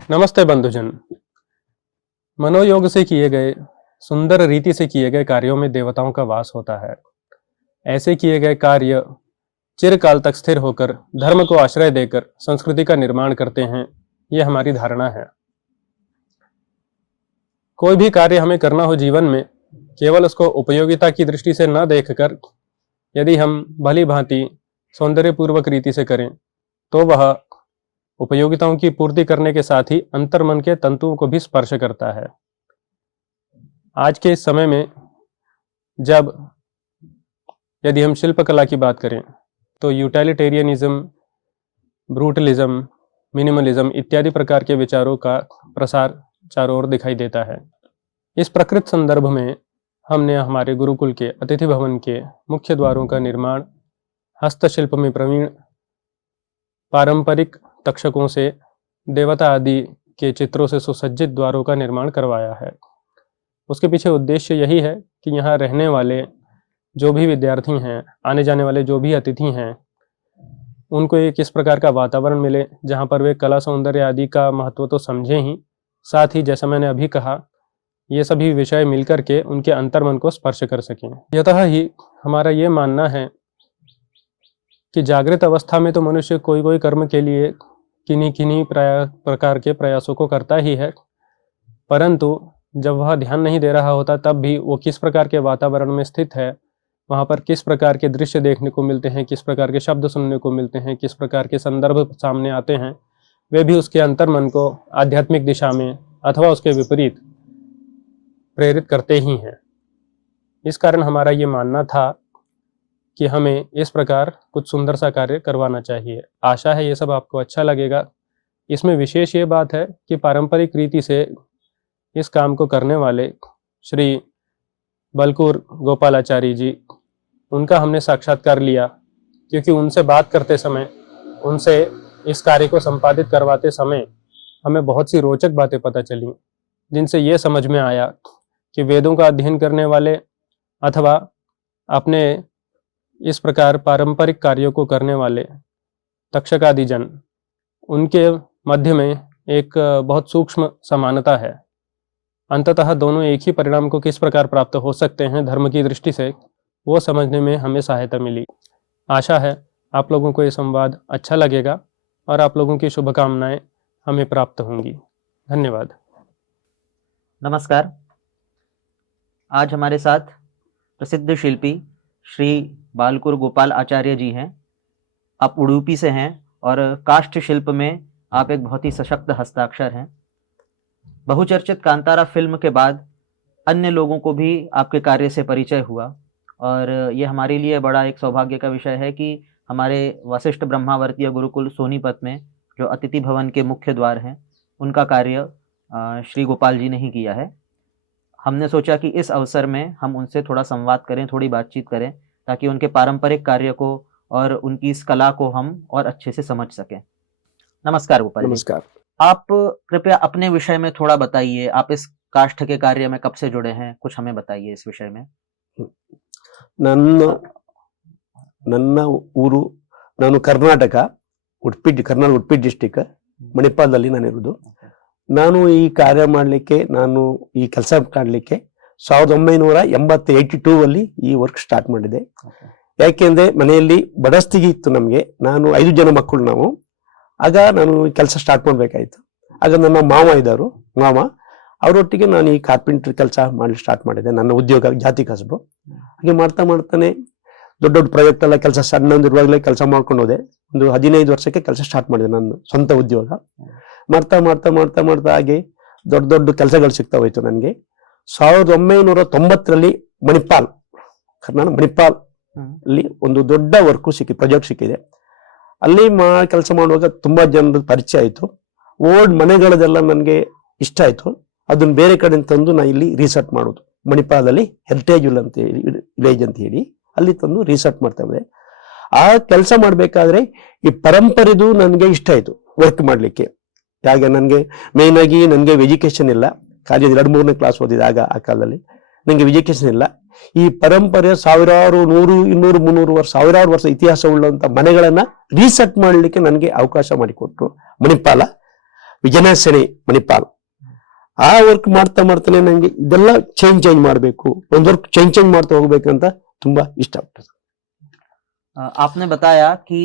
नमस्ते बंधुजन। मनोयोग से किए गए, सुंदर रीति से किए गए कार्यों में देवताओं का वास होता है। ऐसे किए गए कार्य चिरकाल तक स्थिर होकर धर्म को आश्रय देकर संस्कृति का निर्माण करते हैं, यह हमारी धारणा है। कोई भी कार्य हमें करना हो जीवन में, केवल उसको उपयोगिता की दृष्टि से न देखकर यदि हम भली भांति सौंदर्यपूर्वक रीति से करें तो वह उपयोगिताओं की पूर्ति करने के साथ ही अंतर्मन के तंतुओं को भी स्पर्श करता है। आज के इस समय में जब यदि हम शिल्पकला की बात करें तो यूटिलिटेरियनिज्म, ब्रूटलिज्म, मिनिमलिज्म इत्यादि प्रकार के विचारों का प्रसार चारों ओर दिखाई देता है। इस प्रकृत संदर्भ में हमने हमारे गुरुकुल के अतिथि भवन के मुख्य द्वारों का निर्माण हस्तशिल्प में प्रवीण पारंपरिक तक्षकों से देवता आदि के चित्रों से सुसज्जित द्वारों का निर्माण करवाया है। उसके पीछे उद्देश्य यही है कि यहाँ रहने वाले जो भी विद्यार्थी हैं, आने जाने वाले जो भी अतिथि हैं, उनको एक इस प्रकार का वातावरण मिले जहाँ पर वे कला सौंदर्य आदि का महत्व तो समझें ही, साथ ही जैसा मैंने अभी कहा, ये सभी विषय मिलकर के उनके अंतर्मन को स्पर्श कर सकें। यतः ही हमारा ये मानना है कि जागृत अवस्था में तो मनुष्य कोई कोई कर्म के लिए किन्हीं किन्हीं प्रकार के प्रयासों को करता ही है, परंतु जब वह ध्यान नहीं दे रहा होता तब भी वो किस प्रकार के वातावरण में स्थित है, वहाँ पर किस प्रकार के दृश्य देखने को मिलते हैं, किस प्रकार के शब्द सुनने को मिलते हैं, किस प्रकार के संदर्भ सामने आते हैं, वे भी उसके अंतर्मन को आध्यात्मिक दिशा में अथवा उसके विपरीत प्रेरित करते ही हैं। इस कारण हमारा ये मानना था कि हमें इस प्रकार कुछ सुंदर सा कार्य करवाना चाहिए। आशा है ये सब आपको अच्छा लगेगा। इसमें विशेष ये बात है कि पारंपरिक रीति से इस काम को करने वाले श्री बलकूर गोपालाचारी जी, उनका हमने साक्षात्कार लिया, क्योंकि उनसे बात करते समय, उनसे इस कार्य को संपादित करवाते समय हमें बहुत सी रोचक बातें पता चली, जिनसे ये समझ में आया कि वेदों का अध्ययन करने वाले अथवा अपने इस प्रकार पारंपरिक कार्यों को करने वाले तक्षकादि जन, उनके मध्य में एक बहुत सूक्ष्म समानता है। अंततः दोनों एक ही परिणाम को किस प्रकार प्राप्त हो सकते हैं धर्म की दृष्टि से, वो समझने में हमें सहायता मिली। आशा है आप लोगों को ये संवाद अच्छा लगेगा और आप लोगों की शुभकामनाएं हमें प्राप्त होंगी। धन्यवाद। नमस्कार। आज हमारे साथ प्रसिद्ध शिल्पी श्री बालकूर गोपाल आचार्य जी हैं। आप उडुपी से हैं और काष्ठ शिल्प में आप एक बहुत ही सशक्त हस्ताक्षर हैं। बहुचर्चित कांतारा फिल्म के बाद अन्य लोगों को भी आपके कार्य से परिचय हुआ और ये हमारे लिए बड़ा एक सौभाग्य का विषय है कि हमारे वशिष्ठ ब्रह्मावर्तीय गुरुकुल सोनीपत में जो अतिथि भवन के मुख्य द्वार हैं, उनका कार्य श्री गोपाल जी ने ही किया है। हमने सोचा कि इस अवसर में हम उनसे थोड़ा संवाद करें, थोड़ी बातचीत करें, ताकि उनके पारंपरिक कार्य को और उनकी इस कला को हम और अच्छे से समझ सकें। नमस्कार गोपाल जी। नमस्कार। आप कृपया अपने विषय में थोड़ा बताइए। आप इस काष्ठ के कार्य में कब से जुड़े हैं, कुछ हमें बताइए इस विषय में। ನನ್ನ ಊರು, ನಾನು ಕರ್ನಾಟಕ ಉಡುಪಿ ಡಿಸ್ಟಿಕ್ ಮಣಿಪಾಲದಲ್ಲಿ ನಾನಿರೋದು. ನಾನು ಈ ಕಾರ್ಯ ಮಾಡಲಿಕ್ಕೆ, ನಾನು ಈ ಕೆಲಸ ಮಾಡಲಿಕ್ಕೆ 1982 ಈ ವರ್ಕ್ ಸ್ಟಾರ್ಟ್ ಮಾಡಿದೆ. ಯಾಕೆಂದ್ರೆ ಮನೆಯಲ್ಲಿ ಬಡಸ್ತಿಗೆ ಇತ್ತು ನಮಗೆ. ನಾನು 5 ಜನ ಮಕ್ಕಳು ನಾವು. ಆಗ ನಾನು ಕೆಲಸ ಸ್ಟಾರ್ಟ್ ಮಾಡಬೇಕಾಯ್ತು. ಆಗ ನನ್ನ ಮಾವ ಅವರೊಟ್ಟಿಗೆ ನಾನು ಈ ಕಾರ್ಪೆಂಟ್ರಿ ಕೆಲಸ ಮಾಡಿ ಸ್ಟಾರ್ಟ್ ಮಾಡಿದೆ. ನನ್ನ ಉದ್ಯೋಗ ಜಾತಿ ಕಸಬು. ಹಾಗೆ ಮಾಡ್ತಾನೆ ದೊಡ್ಡ ಪ್ರಾಜೆಕ್ಟ್ ಎಲ್ಲ ಕೆಲಸ ಸಣ್ಣದಿರುವಾಗಲೇ ಕೆಲಸ ಮಾಡ್ಕೊಂಡು ಹೋದೆ. ಒಂದು 15 ವರ್ಷಕ್ಕೆ ಕೆಲಸ ಸ್ಟಾರ್ಟ್ ಮಾಡಿದೆ. ನನ್ನ ಸ್ವಂತ ಉದ್ಯೋಗ ಮಾಡ್ತಾ ಹಾಗೆ ದೊಡ್ಡ ಕೆಲಸಗಳು ಸಿಗ್ತಾ ಹೋಯ್ತು ನನಗೆ. 1990 ಮಣಿಪಾಲ್ ಅಲ್ಲಿ ಒಂದು ದೊಡ್ಡ ವರ್ಕ್ ಪ್ರಾಜೆಕ್ಟ್ ಸಿಕ್ಕಿದೆ. ಅಲ್ಲಿ ಕೆಲಸ ಮಾಡುವಾಗ ತುಂಬಾ ಜನರ ಪರಿಚಯ ಆಯ್ತು. ಓಲ್ಡ್ ಮನೆಗಳದೆಲ್ಲ ನನಗೆ ಇಷ್ಟ ಆಯ್ತು. ಅದನ್ನ ಬೇರೆ ಕಡೆ ತಂದು ನಾ ಇಲ್ಲಿ ರಿಸರ್ಚ್ ಮಾಡೋದು. ಮಣಿಪಾಲದಲ್ಲಿ ಹೆರಿಟೇಜ್ ವಿಲೇಜ್ ಅಂತ ಹೇಳಿ ಅಲ್ಲಿ ತಂದು ರಿಸರ್ಚ್ ಮಾಡ್ತಾ ಇದ್ದೆ. ಆ ಕೆಲಸ ಮಾಡ್ಬೇಕಾದ್ರೆ ಈ ಪರಂಪರೆದು ನನಗೆ ಇಷ್ಟ ಆಯ್ತು ವರ್ಕ್ ಮಾಡ್ಲಿಕ್ಕೆ. ಹಾಗೆ ನನಗೆ ಮೇನ್ ಆಗಿ ನನಗೆ ಎಜುಕೇಶನ್ ಇಲ್ಲ. ಕಾಲೇಜ್ 2-3ನೇ ಕ್ಲಾಸ್ ಓದಿದೆ ಆಗ. ಆ ಕಾಲದಲ್ಲಿ ನನಗೆ ಎಜುಕೇಶನ್ ಇಲ್ಲ. ಈ ಪರಂಪರೆ ಸಾವಿರಾರು 100, 200, 300 ವರ್ಷ, ಸಾವಿರಾರು ವರ್ಷ ಇತಿಹಾಸ ಉಳ್ಳಂತ ಮನೆಗಳನ್ನ ರಿಸರ್ಚ್ ಮಾಡ್ಲಿಕ್ಕೆ ನನಗೆ ಅವಕಾಶ ಮಾಡಿಕೊಟ್ರು ಮಣಿಪಾಲ. ವಿಜಯನಾಸಣೆ ಮಣಿಪಾಲ್. ಆ ವರ್ಕ್ ಮಾಡ್ತಾ ಮಾಡ್ತಾನೆ ನಂಗೆ ಇದೆಲ್ಲ ಚೇಂಜ್ ಮಾಡಬೇಕು, ಒಂದ್ ವರ್ಕ್ ಚೇಂಜ್ ಮಾಡ್ತಾ ಹೋಗ್ಬೇಕಂತ ತುಂಬಾ ಇಷ್ಟ ಆಗ್ತದೆ. आपने बताया कि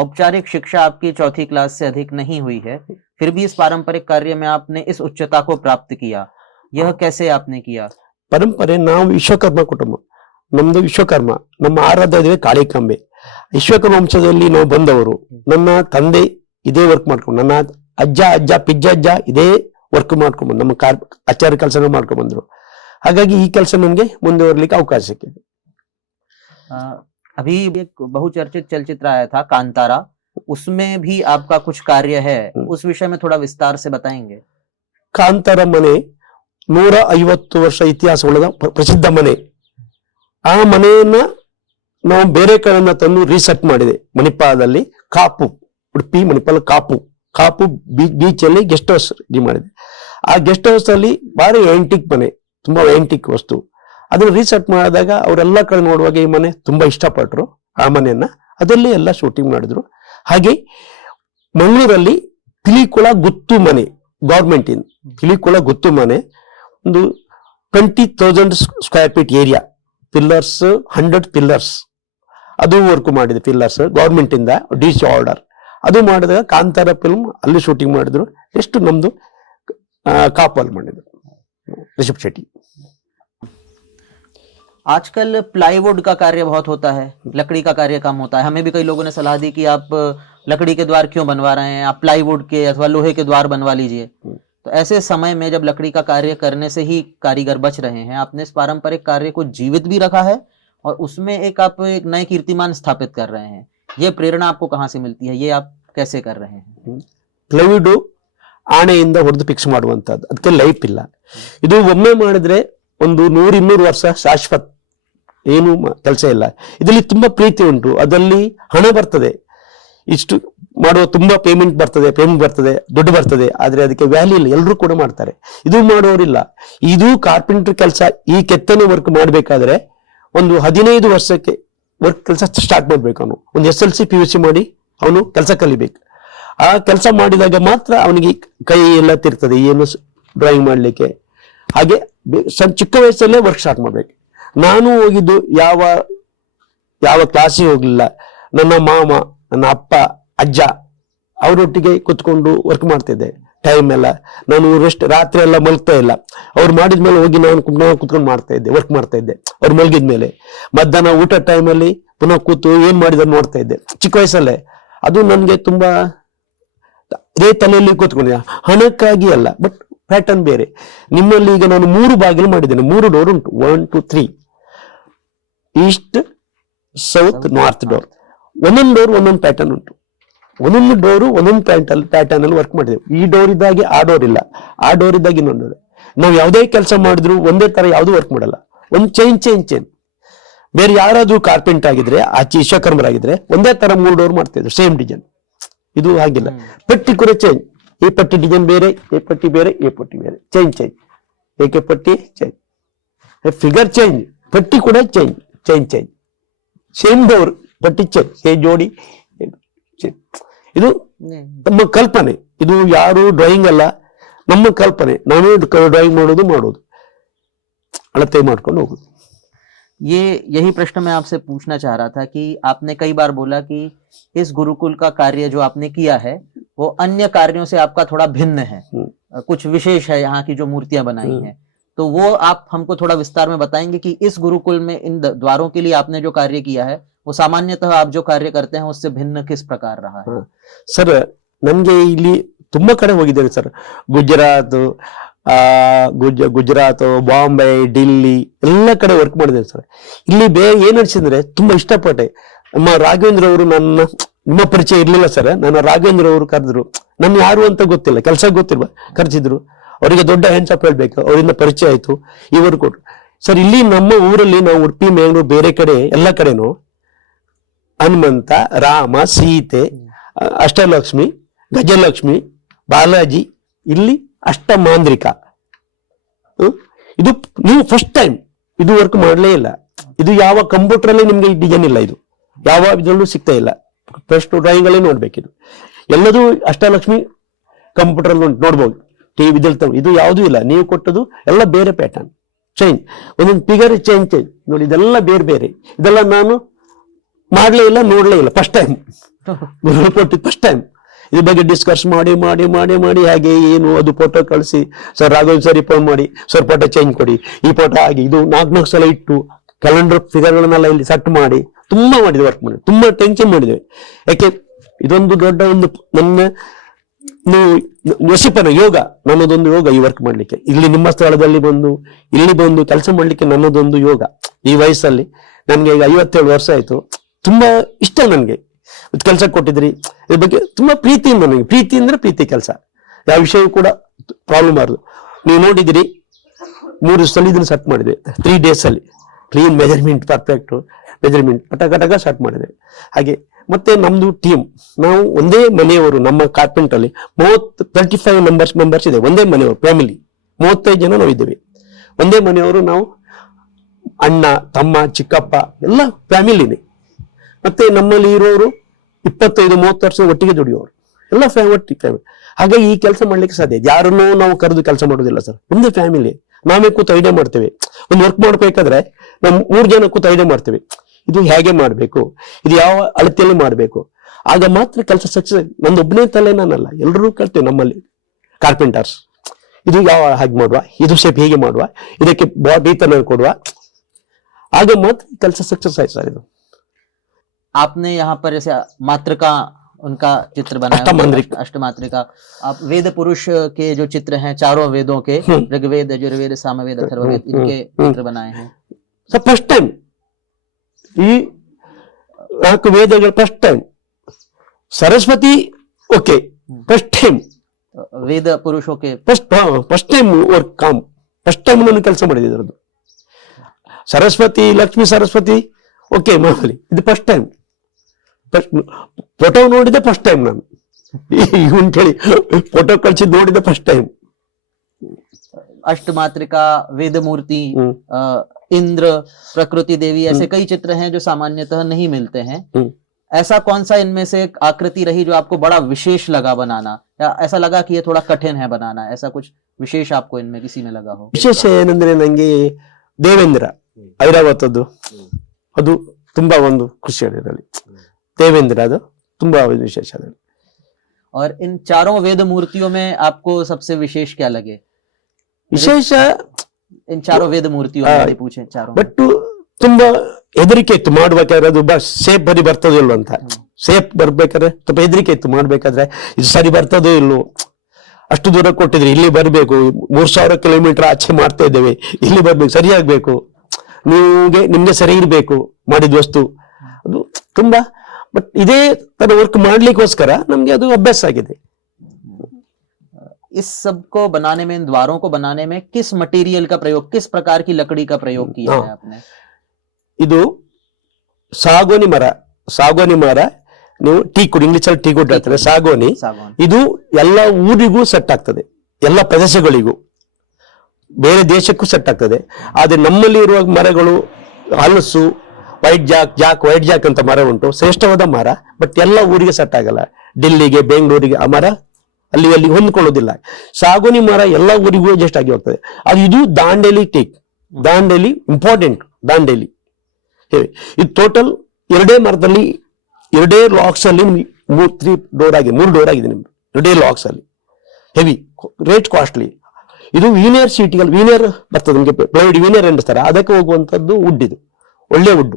औपचारिक शिक्षा आपकी 4th क्लास से अधिक नहीं हुई है, फिर भी इस पारंपरिक कार्य में आपने इस उच्चता को प्राप्त किया. यह कैसे आपने किया? ಪರಂಪರೆ, ನಾವು ವಿಶ್ವಕರ್ಮ ಕುಟುಂಬ, ನಮ್ದು ವಿಶ್ವಕರ್ಮ, ನಮ್ಮ ಆರಾಧ್ಯ ದೇವಿ ಕಾಳಿಕಾಂಬೆ. ವಿಶ್ವಕರ್ಮ ವಂಶದಲ್ಲಿ ನಾವು ಬಂದವರು. ನನ್ನ ತಂದೆ ಇದೇ ವರ್ಕ್ ಮಾಡ್ಕೊಂಡು, ನನ್ನ ಅಜ್ಜ ಪಿಜ್ಜಜ್ಜ ಇದೇ ವರ್ಕ್ ಮಾಡ್ಕೊಂಡು ನಮ್ಮ ಆಚಾರ್ಯ ಕೆಲಸ ಮಾಡ್ಕೊಂಡು ಬಂದ್ರು. ಹಾಗಾಗಿ ಈ ಕೆಲಸ ನಮ್ಗೆ ಮುಂದುವರಲಿಕ್ಕೆ ಅವಕಾಶ ಸಿಕ್ಕಿದೆ. अभी एक बहुचर्चित चलचित्र आया था कांतारा, उसमें भी आपका कुछ कार्य है, उस विषय में थोड़ा विस्तार से बताएंगे? ಕಾಂತಾರ ಮನೆ 150 ವರ್ಷ ಇತಿಹಾಸವುಳ್ಳ ಪ್ರಸಿದ್ಧ ಮನೆ. ಆ ಮನೆಯನ್ನ ನಾವು ಬೇರೆ ಕಡೆಯಿಂದ ತಂದು ರೀಸೆಟ್ ಮಾಡಿದೆ. ಮಣಿಪಾಲದಲ್ಲಿ ಕಾಪು, ಉಡುಪಿ ಮಣಿಪಾಲ ಕಾಪು ಬೀಚ್ ಅಲ್ಲಿ ಗೆಸ್ಟ್ ಹೌಸ್ ರೆಡಿ ಮಾಡಿದೆ. ಆ ಗೆಸ್ಟ್ ಹೌಸ್ ಅಲ್ಲಿ ಭಾರಿ ಆಂಟಿಕ್ ಮನೆ, ತುಂಬಾ ಆಂಟಿಕ್ ವಸ್ತು. ಅದನ್ನ ರೀಸೆಟ್ ಮಾಡಿದಾಗ ಅವರೆಲ್ಲ ಕಡೆ ನೋಡುವಾಗ ಈ ಮನೆ ತುಂಬಾ ಇಷ್ಟಪಟ್ರು. ಆ ಮನೆಯನ್ನ ಅದರಲ್ಲಿ ಎಲ್ಲ ಶೂಟಿಂಗ್ ಮಾಡಿದ್ರು. ಹಾಗೆ ಮಂಗಳೂರಲ್ಲಿ ಪಿಲಿಕುಳ ಗುತ್ತು ಮನೆ, ಗೌರ್ಮೆಂಟ್ ಇನ್ ಪಿಲಿಕುಳ ಗುತ್ತು ಮನೆ, ಒಂದು 20,000 square feet area, pillars 100 pillars, ಅದು ವರ್ಕ್ ಮಾಡಿದೆ. ಪಿಲ್ಲರ್ಸ್ ಗೌರ್ಮೆಂಟ್ ಇಂದ DC ಆರ್ಡರ್, ಅದು ಮಾಡಿದಾಗ ಕಾಂತಾರ ಫಿಲ್ಮ್ ಅಲ್ಲಿ ಶೂಟಿಂಗ್ ಮಾಡಿದ್ರು. ಎಷ್ಟು ನಮ್ದು ಕಾಪಲ್ ಮಾಡಿದ್ರು ರಿಷಬ್ ಶೆಟ್ಟಿ. आजकल प्लाईवुड का कार्य बहुत होता है, लकड़ी का कार्य कम होता है. हमें भी कई लोगों ने सलाह दी कि आप लकड़ी के द्वार क्यों बनवा रहे हैं, आप प्लाईवुड के अथवा लोहे के द्वार बनवा लीजिए. तो ऐसे समय में जब लकड़ी का कार्य करने से ही कारीगर बच रहे हैं, आपने इस पारंपरिक कार्य को जीवित भी रखा है और उसमें आप एक नए कीर्तिमान स्थापित कर रहे हैं. ये प्रेरणा आपको कहाँ से मिलती है, ये आप कैसे कर रहे हैं? ಪ್ಲೈವುಡ್ ಆಣೆಯಿಂದ ಹೊಡೆದು ಫಿಕ್ಸ್ ಮಾಡುವಂತದ್ದು, ಅದಕ್ಕೆ ಲೈಫ್ ಇಲ್ಲ. ಇದು ಒಮ್ಮೆ ಮಾಡಿದ್ರೆ ಒಂದು 100-200 ವರ್ಷ ಶಾಶ್ವತ, ಏನು ಕೆಲಸ ಇಲ್ಲ. ಇದರಲ್ಲಿ ತುಂಬಾ ಪ್ರೀತಿ ಉಂಟು, ಅದರಲ್ಲಿ ಹಣ ಬರ್ತದೆ, ಇಷ್ಟು ಮಾಡುವ ತುಂಬಾ ಪೇಮೆಂಟ್ ಬರ್ತದೆ, ದುಡ್ಡು ಬರ್ತದೆ. ಆದ್ರೆ ಅದಕ್ಕೆ ವ್ಯಾಲ್ಯೂ ಇಲ್ಲ, ಎಲ್ಲರೂ ಕೂಡ ಮಾಡ್ತಾರೆ. ಇದು ಮಾಡೋರಿಲ್ಲ. ಇದು ಕಾರ್ಪೆಂಟರ್ ಕೆಲಸ, ಈ ಕೆತ್ತನೆ ವರ್ಕ್ ಮಾಡ್ಬೇಕಾದ್ರೆ ಒಂದು 15 ವರ್ಷಕ್ಕೆ ವರ್ಕ್ ಕೆಲಸ ಸ್ಟಾರ್ಟ್ ಮಾಡ್ಬೇಕು. ಅವನು ಒಂದು SLC PUC ಮಾಡಿ ಅವನು ಕೆಲಸ ಕಲಿಬೇಕು. ಆ ಕೆಲಸ ಮಾಡಿದಾಗ ಮಾತ್ರ ಅವನಿಗೆ ಕೈ ಎಲ್ಲ ತಿರ್ತದೆ, ಏನು ಡ್ರಾಯಿಂಗ್ ಮಾಡ್ಲಿಕ್ಕೆ. ಹಾಗೆ ಚಿಕ್ಕ ವಯಸ್ಸಲ್ಲೇ ವರ್ಕ್ ಸ್ಟಾರ್ಟ್ ಮಾಡ್ಬೇಕು. ನಾನು ಹೋಗಿದ್ದು ಯಾವ ಕ್ಲಾಸಿಗೆ ಹೋಗ್ಲಿಲ್ಲ. ನನ್ನ ಮಾಮ, ನನ್ನ ಅಪ್ಪ, ಅಜ್ಜ ಅವರೊಟ್ಟಿಗೆ ಕುತ್ಕೊಂಡು ವರ್ಕ್ ಮಾಡ್ತಿದ್ದೆ. ಟೈಮ್ ಎಲ್ಲ ನಾನು ರಾತ್ರಿ ಎಲ್ಲ ಮಲ್ಗ್ತಾ ಇಲ್ಲ. ಅವ್ರು ಮಾಡಿದ್ಮೇಲೆ ಹೋಗಿ ನಾನು ಕುತ್ಕೊಂಡು ವರ್ಕ್ ಮಾಡ್ತಾ ಇದ್ದೆ. ಅವ್ರು ಮಲಗಿದ್ಮೇಲೆ ಮಧ್ಯಾಹ್ನ ಊಟ ಟೈಮಲ್ಲಿ ಪುನಃ ಕೂತು ಏನ್ ಮಾಡಿದ್ರು ನೋಡ್ತಾ ಇದ್ದೆ, ಚಿಕ್ಕ ವಯಸ್ಸಲ್ಲೇ. ಅದು ನನ್ಗೆ ತುಂಬಾ ಇದೇ ತಲೆಯಲ್ಲಿ ಕೂತ್ಕೊಂಡಿದ್ದೆ. ಹಣಕ್ಕಾಗಿ ಅಲ್ಲ, ಬಟ್ ಪ್ಯಾಟರ್ನ್ ಬೇರೆ. ನಿಮ್ಮಲ್ಲಿ ಈಗ ನಾನು 3 ಬಾಗಿಲು ಮಾಡಿದ್ದೇನೆ, 3 ಡೋರ್ ಉಂಟು, 1 2 3, ಈಸ್ಟ್ ಸೌತ್ ನಾರ್ತ್ ಡೋರ್. ಒಂದೊಂದು ಡೋರ್ ಒಂದೊಂದು ಪ್ಯಾಟರ್ನ್ ಉಂಟು. ಒಂದೊಂದು ಡೋರು ಒಂದೊಂದು ಪ್ಯಾಟರ್ನ್ ಅಲ್ಲಿ ವರ್ಕ್ ಮಾಡಿದ್ದೇವೆ. ಈ ಡೋರ್ ಇದ್ದಾಗೆ ಆ ಡೋರ್ ಇಲ್ಲ, ಆ ಡೋರ್ ಇದ್ದಾಗ ಇನ್ನೊಂದು ಡೋರ್. ನಾವು ಯಾವುದೇ ಕೆಲಸ ಮಾಡಿದ್ರು ಒಂದೇ ತರ ಯಾವ್ದು ವರ್ಕ್ ಮಾಡಲ್ಲ, ಒಂದು ಚೇಂಜ್. ಬೇರೆ ಯಾರಾದ್ರೂ ಕಾರ್ಪೆಂಟ್ ಆಗಿದ್ರೆ, ಆಚೆ ವಿಶ್ವಕರ್ಮರಾಗಿದ್ರೆ ಒಂದೇ ತರ 3 ಡೋರ್ ಮಾಡ್ತಿದ್ರು, ಸೇಮ್ ಡಿಸೈನ್. ಇದು ಹಾಗಿಲ್ಲ, ಪಟ್ಟಿ ಕೂಡ ಚೇಂಜ್. ಈ ಪಟ್ಟಿ ಡಿಸೈನ್ ಬೇರೆ, ಈ ಪಟ್ಟಿ ಬೇರೆ, ಈ ಪಟ್ಟಿ ಬೇರೆ, ಚೇಂಜ್. ಏಕೆ ಪಟ್ಟಿ ಚೇಂಜ್, ಫಿಗರ್ ಚೇಂಜ್, ಪಟ್ಟಿ ಕೂಡ ಚೇಂಜ್. ಸೇಮ್ ಡೋರ್, ಪಟ್ಟಿ ಚೇಂಜ್, ಜೋಡಿ. ಇದು ನಮ್ಮ ಕಲ್ಪನೆ, ಇದು ಯಾರು ಡ್ರಾಯಿಂಗ್ ಅಲ್ಲ, ನಮ್ಮ ಕಲ್ಪನೆ. ನಾನು ಡ್ರಾಯಿಂಗ್ ಮಾಡೋದು ಅಳತೆ ಮಾಡ್ಕೊಂಡು ಹೋಗುದು. यही प्रश्न मैं आपसे पूछना चाह रहा था कि आपने कई बार बोला कि इस गुरुकुल का कार्य जो आपने किया है वो अन्य कार्यों से आपका थोड़ा भिन्न है, कुछ विशेष है यहाँ की जो मूर्तियां बनाई हैं. तो वो आप हमको थोड़ा विस्तार में बताएंगे कि इस गुरुकुल में इन द्वारों के लिए आपने जो कार्य किया है वो सामान्यतः आप जो कार्य करते हैं उससे भिन्न किस प्रकार रहा है? ಸರ್, ನನ್ಗೆ ಇಲ್ಲಿ ತುಂಬಾ ಕಡೆ ಹೋಗಿದ್ದೇನೆ ಸರ್. ಗುಜರಾತ್, ಬಾಂಬೆ, ಡಿಲ್ಲಿ ಎಲ್ಲ ಕಡೆ ವರ್ಕ್ ಮಾಡಿದ್ದೇನೆ ಸರ್. ಇಲ್ಲಿ ಏನ್ ಅನ್ಸಿದ್ರೆ ತುಂಬಾ ಇಷ್ಟಪಟ್ಟೆ. ನಮ್ಮ ರಾಘವೇಂದ್ರ ಅವರು ನಿಮ್ಮ ಪರಿಚಯ ಇರ್ಲಿಲ್ಲ ಸರ್. ನನ್ನ ರಾಘವೇಂದ್ರ ಅವರು ಕರೆದ್ರು, ನನ್ ಯಾರು ಅಂತ ಗೊತ್ತಿಲ್ಲ, ಕೆಲಸ ಗೊತ್ತಿಲ್ವ, ಕರೆಸಿದ್ರು. ಅವರಿಗೆ ದೊಡ್ಡ ಹ್ಯಾಂಡ್ಸ್ ಹೇಳ್ಬೇಕು, ಅವರಿಂದ ಪರಿಚಯ ಆಯ್ತು, ಇವರು ಕೊಟ್ರು ಸರ್. ಇಲ್ಲಿ ನಮ್ಮ ಊರಲ್ಲಿ ನಾವು ಉಡುಪಿ, ಮೇಂಗ್ಳೂರು, ಬೇರೆ ಕಡೆ ಎಲ್ಲ ಕಡೆನೂ ಹನುಮಂತ, ರಾಮ, ಸೀತೆ, ಅಷ್ಟಲಕ್ಷ್ಮಿ, ಗಜಲಕ್ಷ್ಮಿ, ಬಾಲಾಜಿ, ಇಲ್ಲಿ ಅಷ್ಟಮಾಂದ್ರಿಕ. ಇದು ನೀವು ಫಸ್ಟ್ ಟೈಮ್ ಇದು ವರ್ಕ್ ಮಾಡಲೇ ಇಲ್ಲ. ಇದು ಯಾವ ಕಂಪ್ಯೂಟರ್ ಅಲ್ಲಿ ನಿಮ್ಗೆ ಡಿಸೈನ್ ಇಲ್ಲ, ಇದು ಯಾವ ಇದ್ರಲ್ಲೂ ಸಿಗ್ತಾ ಇಲ್ಲ. ಫಸ್ಟ್ ಡ್ರಾಯಿಂಗ್ ಅಲ್ಲೇ ನೋಡ್ಬೇಕಿದು. ಎಲ್ಲದೂ ಅಷ್ಟಲಕ್ಷ್ಮಿ ಕಂಪ್ಯೂಟರ್ ಅಲ್ಲಿ ನೋಡ್ಬೋದು, ಟಿವಿ ಇದು ಯಾವುದೂ ಇಲ್ಲ, ನೀವು ಕೊಟ್ಟದು ಎಲ್ಲ ಬೇರೆ ಪ್ಯಾಟರ್ನ್ ಚೇಂಜ್, ಒಂದೊಂದು ಫಿಗರ್ ಚೇಂಜ್ ನೋಡಿ, ಇದೆಲ್ಲ ಬೇರೆ ಬೇರೆ. ಇದೆಲ್ಲ ನಾನು ಮಾಡ್ಲೇ ಇಲ್ಲ, ನೋಡ್ಲೇ ಇಲ್ಲ, ಫಸ್ಟ್ ಟೈಮ್ ಕೊಟ್ಟಿದ್ದು, ಫಸ್ಟ್ ಟೈಮ್ ಇದ್ರ ಬಗ್ಗೆ ಡಿಸ್ಕಸ್ ಮಾಡಿ ಮಾಡಿ ಮಾಡಿ ಮಾಡಿ ಹಾಗೆ ಏನು ಅದು ಫೋಟೋ ಕಳಿಸಿ, ಸರ್ ರಾಘವ್ ಸರಿ ಫೋನ್ ಮಾಡಿ, ಸರ್ ಫೋಟೋ ಚೇಂಜ್ ಕೊಡಿ, ಈ ಫೋಟೋ ಆಗಿ ಇದು 4 ಸಲ ಇಟ್ಟು ಕ್ಯಾಲೆಂಡರ್ ಫಿಗರ್ಗಳನ್ನೆಲ್ಲ ಇಲ್ಲಿ ಸೆಟ್ ಮಾಡಿ ತುಂಬಾ ಮಾಡಿದ್ವಿ, ವರ್ಕ್ ಮಾಡಿ ತುಂಬಾ ಟೆನ್ಷನ್ ಮಾಡಿದ್ವಿ. ಯಾಕೆ ಇದೊಂದು ದೊಡ್ಡ ಒಂದು ನನ್ನ ನಶಿಪನ ಯೋಗ, ನನ್ನದೊಂದು ಯೋಗ ಈ ವರ್ಕ್ ಮಾಡ್ಲಿಕ್ಕೆ, ಇಲ್ಲಿ ನಿಮ್ಮ ಸ್ಥಳದಲ್ಲಿ ಇಲ್ಲಿ ಬಂದು ಕೆಲಸ ಮಾಡ್ಲಿಕ್ಕೆ ನನ್ನದೊಂದು ಯೋಗ. ಈ ವಯಸ್ಸಲ್ಲಿ ನನ್ಗೆ ಈಗ 57 ವರ್ಷ ಆಯ್ತು. ತುಂಬಾ ಇಷ್ಟ ನನ್ಗೆ ಕೆಲಸ ಕೊಟ್ಟಿದ್ರಿ, ಇದ್ರ ಬಗ್ಗೆ ತುಂಬಾ ಪ್ರೀತಿ, ನನಗೆ ಪ್ರೀತಿ ಅಂದ್ರೆ ಪ್ರೀತಿ. ಕೆಲಸ ಯಾವ ವಿಷಯ ಕೂಡ ಪ್ರಾಬ್ಲಮ್ ಆಗುದು. ನೀವು ನೋಡಿದಿರಿ 3 ಸಲ ಇದನ್ನ ಸೆಟ್ ಮಾಡಿದ್ವಿ, 3 days ಅಲ್ಲಿ ಕ್ಲೀನ್ ಮೆಜರ್ಮೆಂಟ್, ಪರ್ಫೆಕ್ಟ್ ಮೆಜರ್ಮೆಂಟ್ ಪಟಕ ಸೆಟ್ ಮಾಡಿದೆ. ಹಾಗೆ ಮತ್ತೆ ನಮ್ದು ಟೀಮ್, ನಾವು ಒಂದೇ ಮನೆಯವರು, ನಮ್ಮ ಕಾರ್ಪೆಂಟ್ ಅಲ್ಲಿ 35 ಮೆಂಬರ್ಸ್ ಇದೆ, ಒಂದೇ ಮನೆಯವರು ಫ್ಯಾಮಿಲಿ, 35 ಜನ ನಾವು ಇದ್ದೇವೆ, ಒಂದೇ ಮನೆಯವರು ನಾವು, ಅಣ್ಣ ತಮ್ಮ ಚಿಕ್ಕಪ್ಪ ಎಲ್ಲ ಫ್ಯಾಮಿಲಿನೇ. ಮತ್ತೆ ನಮ್ಮಲ್ಲಿ ಇರೋರು 25-30 ವರ್ಷ ಒಟ್ಟಿಗೆ ದುಡಿಯೋರು ಎಲ್ಲ ಒಟ್ಟಿಗೆ ಫ್ಯಾಮಿಲಿ. ಹಾಗಾಗಿ ಈ ಕೆಲಸ ಮಾಡ್ಲಿಕ್ಕೆ ಸಾಧ್ಯ. ಯಾರನ್ನೂ ನಾವು ಕರೆದು ಕೆಲಸ ಮಾಡೋದಿಲ್ಲ ಸರ್, ಒಂದೇ ಫ್ಯಾಮಿಲಿ. ನಾವೇ ಕೂತು ಐಡಿಯಾ ಮಾಡ್ತೇವೆ. ಒಂದು ವರ್ಕ್ ಮಾಡ್ಬೇಕಾದ್ರೆ ನಾವು 3 ಜನ ಕೂತು ಐಡಿಯಾ ಮಾಡ್ತೇವೆ, ಇದು ಹೇಗೆ ಮಾಡ್ಬೇಕು, ಇದು ಯಾವ ಅಳತೆಯಲ್ಲಿ ಮಾಡ್ಬೇಕು, ಆಗ ಮಾತ್ರ ಕೆಲಸ ಸಕ್ಸಸ್. ನಂದೊಬ್ಬನೇ ತಲೆ ನಾನಲ್ಲ, ಎಲ್ಲರೂ ಕಲ್ತೇವೆ ನಮ್ಮಲ್ಲಿ ಕಾರ್ಪೆಂಟರ್ಸ್. ಇದು ಯಾವ ಹಾಗೆ ಮಾಡುವ, ಇದು ಶೇಪ್ ಹೇಗೆ ಮಾಡುವ, ಇದಕ್ಕೆ ಬಾಡಿ ತರ ಕೊಡುವ, ಆಗ ಮಾತ್ರ ಕೆಲಸ ಸಕ್ಸಸ್ ಆಯ್ತು ಸರ್. ಇದು आपने यहाँ पर जैसे मातृका उनका चित्र बनाया, अष्टमातृका, आप वेद पुरुष के जो चित्र हैं, चारों वेदों के, ऋग्वेद यजुर्वेद सामवेद अथर्ववेद, इनके चित्र बनाए हैं. सर फर्स्ट टाइम ಈ 4 ವೇದಗಳು first time, Saraswati okay first time, ವೇದ पुरुषों के ಫಸ್ಟ್ ಟೈಮ್ ವರ್ಕ್ ಕಾಮ್, ಫಸ್ಟ್ ಟೈಮ್ ನಾನು ಕೆಲಸ ಮಾಡಿದೆ ಇದರದ್ದು. ಸರಸ್ವತಿ, ಲಕ್ಷ್ಮೀ ಸರಸ್ವತಿ ಓಕೆ ಮಾಮೂಲಿ, ಇದು ಫಸ್ಟ್ ಟೈಮ್. ಫೋಟೋ ನೋಡಿದೆ ಫಸ್ಟ್ ಟೈಮ್, ನಾನು ಇವನ್ ಕೇಳಿ ಫೋಟೋ ಕಳಿಸಿ ನೋಡಿದೆ ಫಸ್ಟ್ ಟೈಮ್. अष्टमातृका, वेद मूर्ति, इंद्र, प्रकृति देवी, ऐसे कई चित्र हैं जो सामान्यतः नहीं मिलते हैं. ऐसा कौन सा इनमें से एक आकृति रही जो आपको बड़ा विशेष लगा बनाना, या ऐसा लगा कि ये थोड़ा कठिन है बनाना, ऐसा कुछ विशेष आपको इनमें किसी में लगा हो? ವಿಶೇಷ ಏನಂದ್ರೆ ನಂಗೆ ದೇವೇಂದ್ರ ಐರಾವತದ್ದು ಅದು ತುಂಬಾ ಒಂದು ಖುಷಿ ಅದರಲ್ಲಿ. ದೇವೇಂದ್ರ ಅದು ತುಂಬಾ ವಿಶೇಷ ಅದರಲ್ಲಿ. और इन चारों वेद मूर्तियों में आपको सबसे विशेष क्या लगे? ವಿಶೇಷ इन चारों वेद मूर्तियों में यदि पूछें, चारों ಬಟ್ ತುಂಬಾ ಹೆದರಿಕೆ ಇತ್ತು ಮಾಡ್ಬೇಕಾದ್ರೆ, ಅದು ಸೇಫ್ ಬರಿ ಬರ್ತದೋ ಇಲ್ವೋ ಅಂತ. ಸೇಫ್ ಬರ್ಬೇಕಾದ್ರೆ ಸ್ವಲ್ಪ ಹೆದರಿಕೆ ಇತ್ತು ಮಾಡ್ಬೇಕಾದ್ರೆ, ಇದು ಸರಿ ಬರ್ತದೋ ಇಲ್ವೋ, ಅಷ್ಟು ದೂರ ಕೊಟ್ಟಿದ್ರಿ, ಇಲ್ಲಿ ಬರ್ಬೇಕು, 3000 ಕಿಲೋಮೀಟರ್ ಆಚೆ ಮಾಡ್ತಾ ಇದ್ದೇವೆ, ಇಲ್ಲಿ ಬರ್ಬೇಕು, ಸರಿಯಾಗ್ಬೇಕು, ನಿಮ್ಗೆ ಸರಿ ಇರ್ಬೇಕು ಮಾಡಿದ ವಸ್ತು, ಅದು ತುಂಬಾ. ಬಟ್ ಇದೇ ತರ ವರ್ಕ್ ಮಾಡ್ಲಿಕ್ಕೋಸ್ಕರ ನಮ್ಗೆ ಅದು ಅಭ್ಯಾಸ ಆಗಿದೆ. इस सब को बनाने में, इन द्वारों को बनाने में किस मटेरियल का प्रयोग, किस प्रकार की लकड़ी का प्रयोग किया है आपने? ಇದು ಸಾಗೋನಿ ಮರ, ನೀವು ಟೀಕುಡ್, ಇಂಗ್ಲಿಷ್ ಅಲ್ಲಿ ಟೀಕುಡ್ ಹೇಳ್ತಾರೆ, ಸಾಗೋನಿ. ಇದು ಎಲ್ಲ ಊರಿಗೂ ಸೆಟ್ ಆಗ್ತದೆ, ಎಲ್ಲ ಪ್ರದೇಶಗಳಿಗೂ, ಬೇರೆ ದೇಶಕ್ಕೂ ಸೆಟ್ ಆಗ್ತದೆ. ಆದ್ರೆ ನಮ್ಮಲ್ಲಿ ಇರುವ ಮರಗಳು ಹಲಸು, ವೈಟ್ ಜಾಕ್ ಅಂತ ಮರ ಉಂಟು, ಶ್ರೇಷ್ಠವಾದ ಮರ. ಬಟ್ ಎಲ್ಲ ಊರಿಗೆ ಸೆಟ್ ಆಗಲ್ಲ, ಡೆಲ್ಲಿಗೆ ಬೆಂಗಳೂರಿಗೆ ಆ ಮರ ಅಲ್ಲಿ ಹೊಂದ್ಕೊಳ್ಳೋದಿಲ್ಲ. ಸಾಗೋನಿ ಮರ ಎಲ್ಲ ಊರಿಗೂ ಅಡ್ಜಸ್ಟ್ ಆಗಿ ಹೋಗ್ತದೆ. ಅದು ಇದು ದಾಂಡೇಲಿ ಟೀಕ್, ದಾಂಡೇಲಿ ಇಂಪಾರ್ಟೆಂಟ್, ದಾಂಡೇಲಿ ಇದು ಟೋಟಲ್ 2 ಮರದಲ್ಲಿ 2 ಲಾಕ್ಸ್ ಅಲ್ಲಿ 3 ಡೋರ್ ಆಗಿದೆ ನಿಮ್ದು, 2 ಲಾಕ್ಸ್ ಅಲ್ಲಿ. Heavy rate costly. ಇದು ವೀನರ್ ಶೀಟ್ಗಳು, ವೀನರ್ ಬರ್ತದೆ ನಿಮ್ಗೆ, ಪ್ಲೈವುಡ್ ವೀನರ್ ಎಂದಿಸ್ತಾರೆ, ಅದಕ್ಕೆ ಹೋಗುವಂತದ್ದು ವುಡ್. ಇದು ಒಳ್ಳೆ ವುಡ್,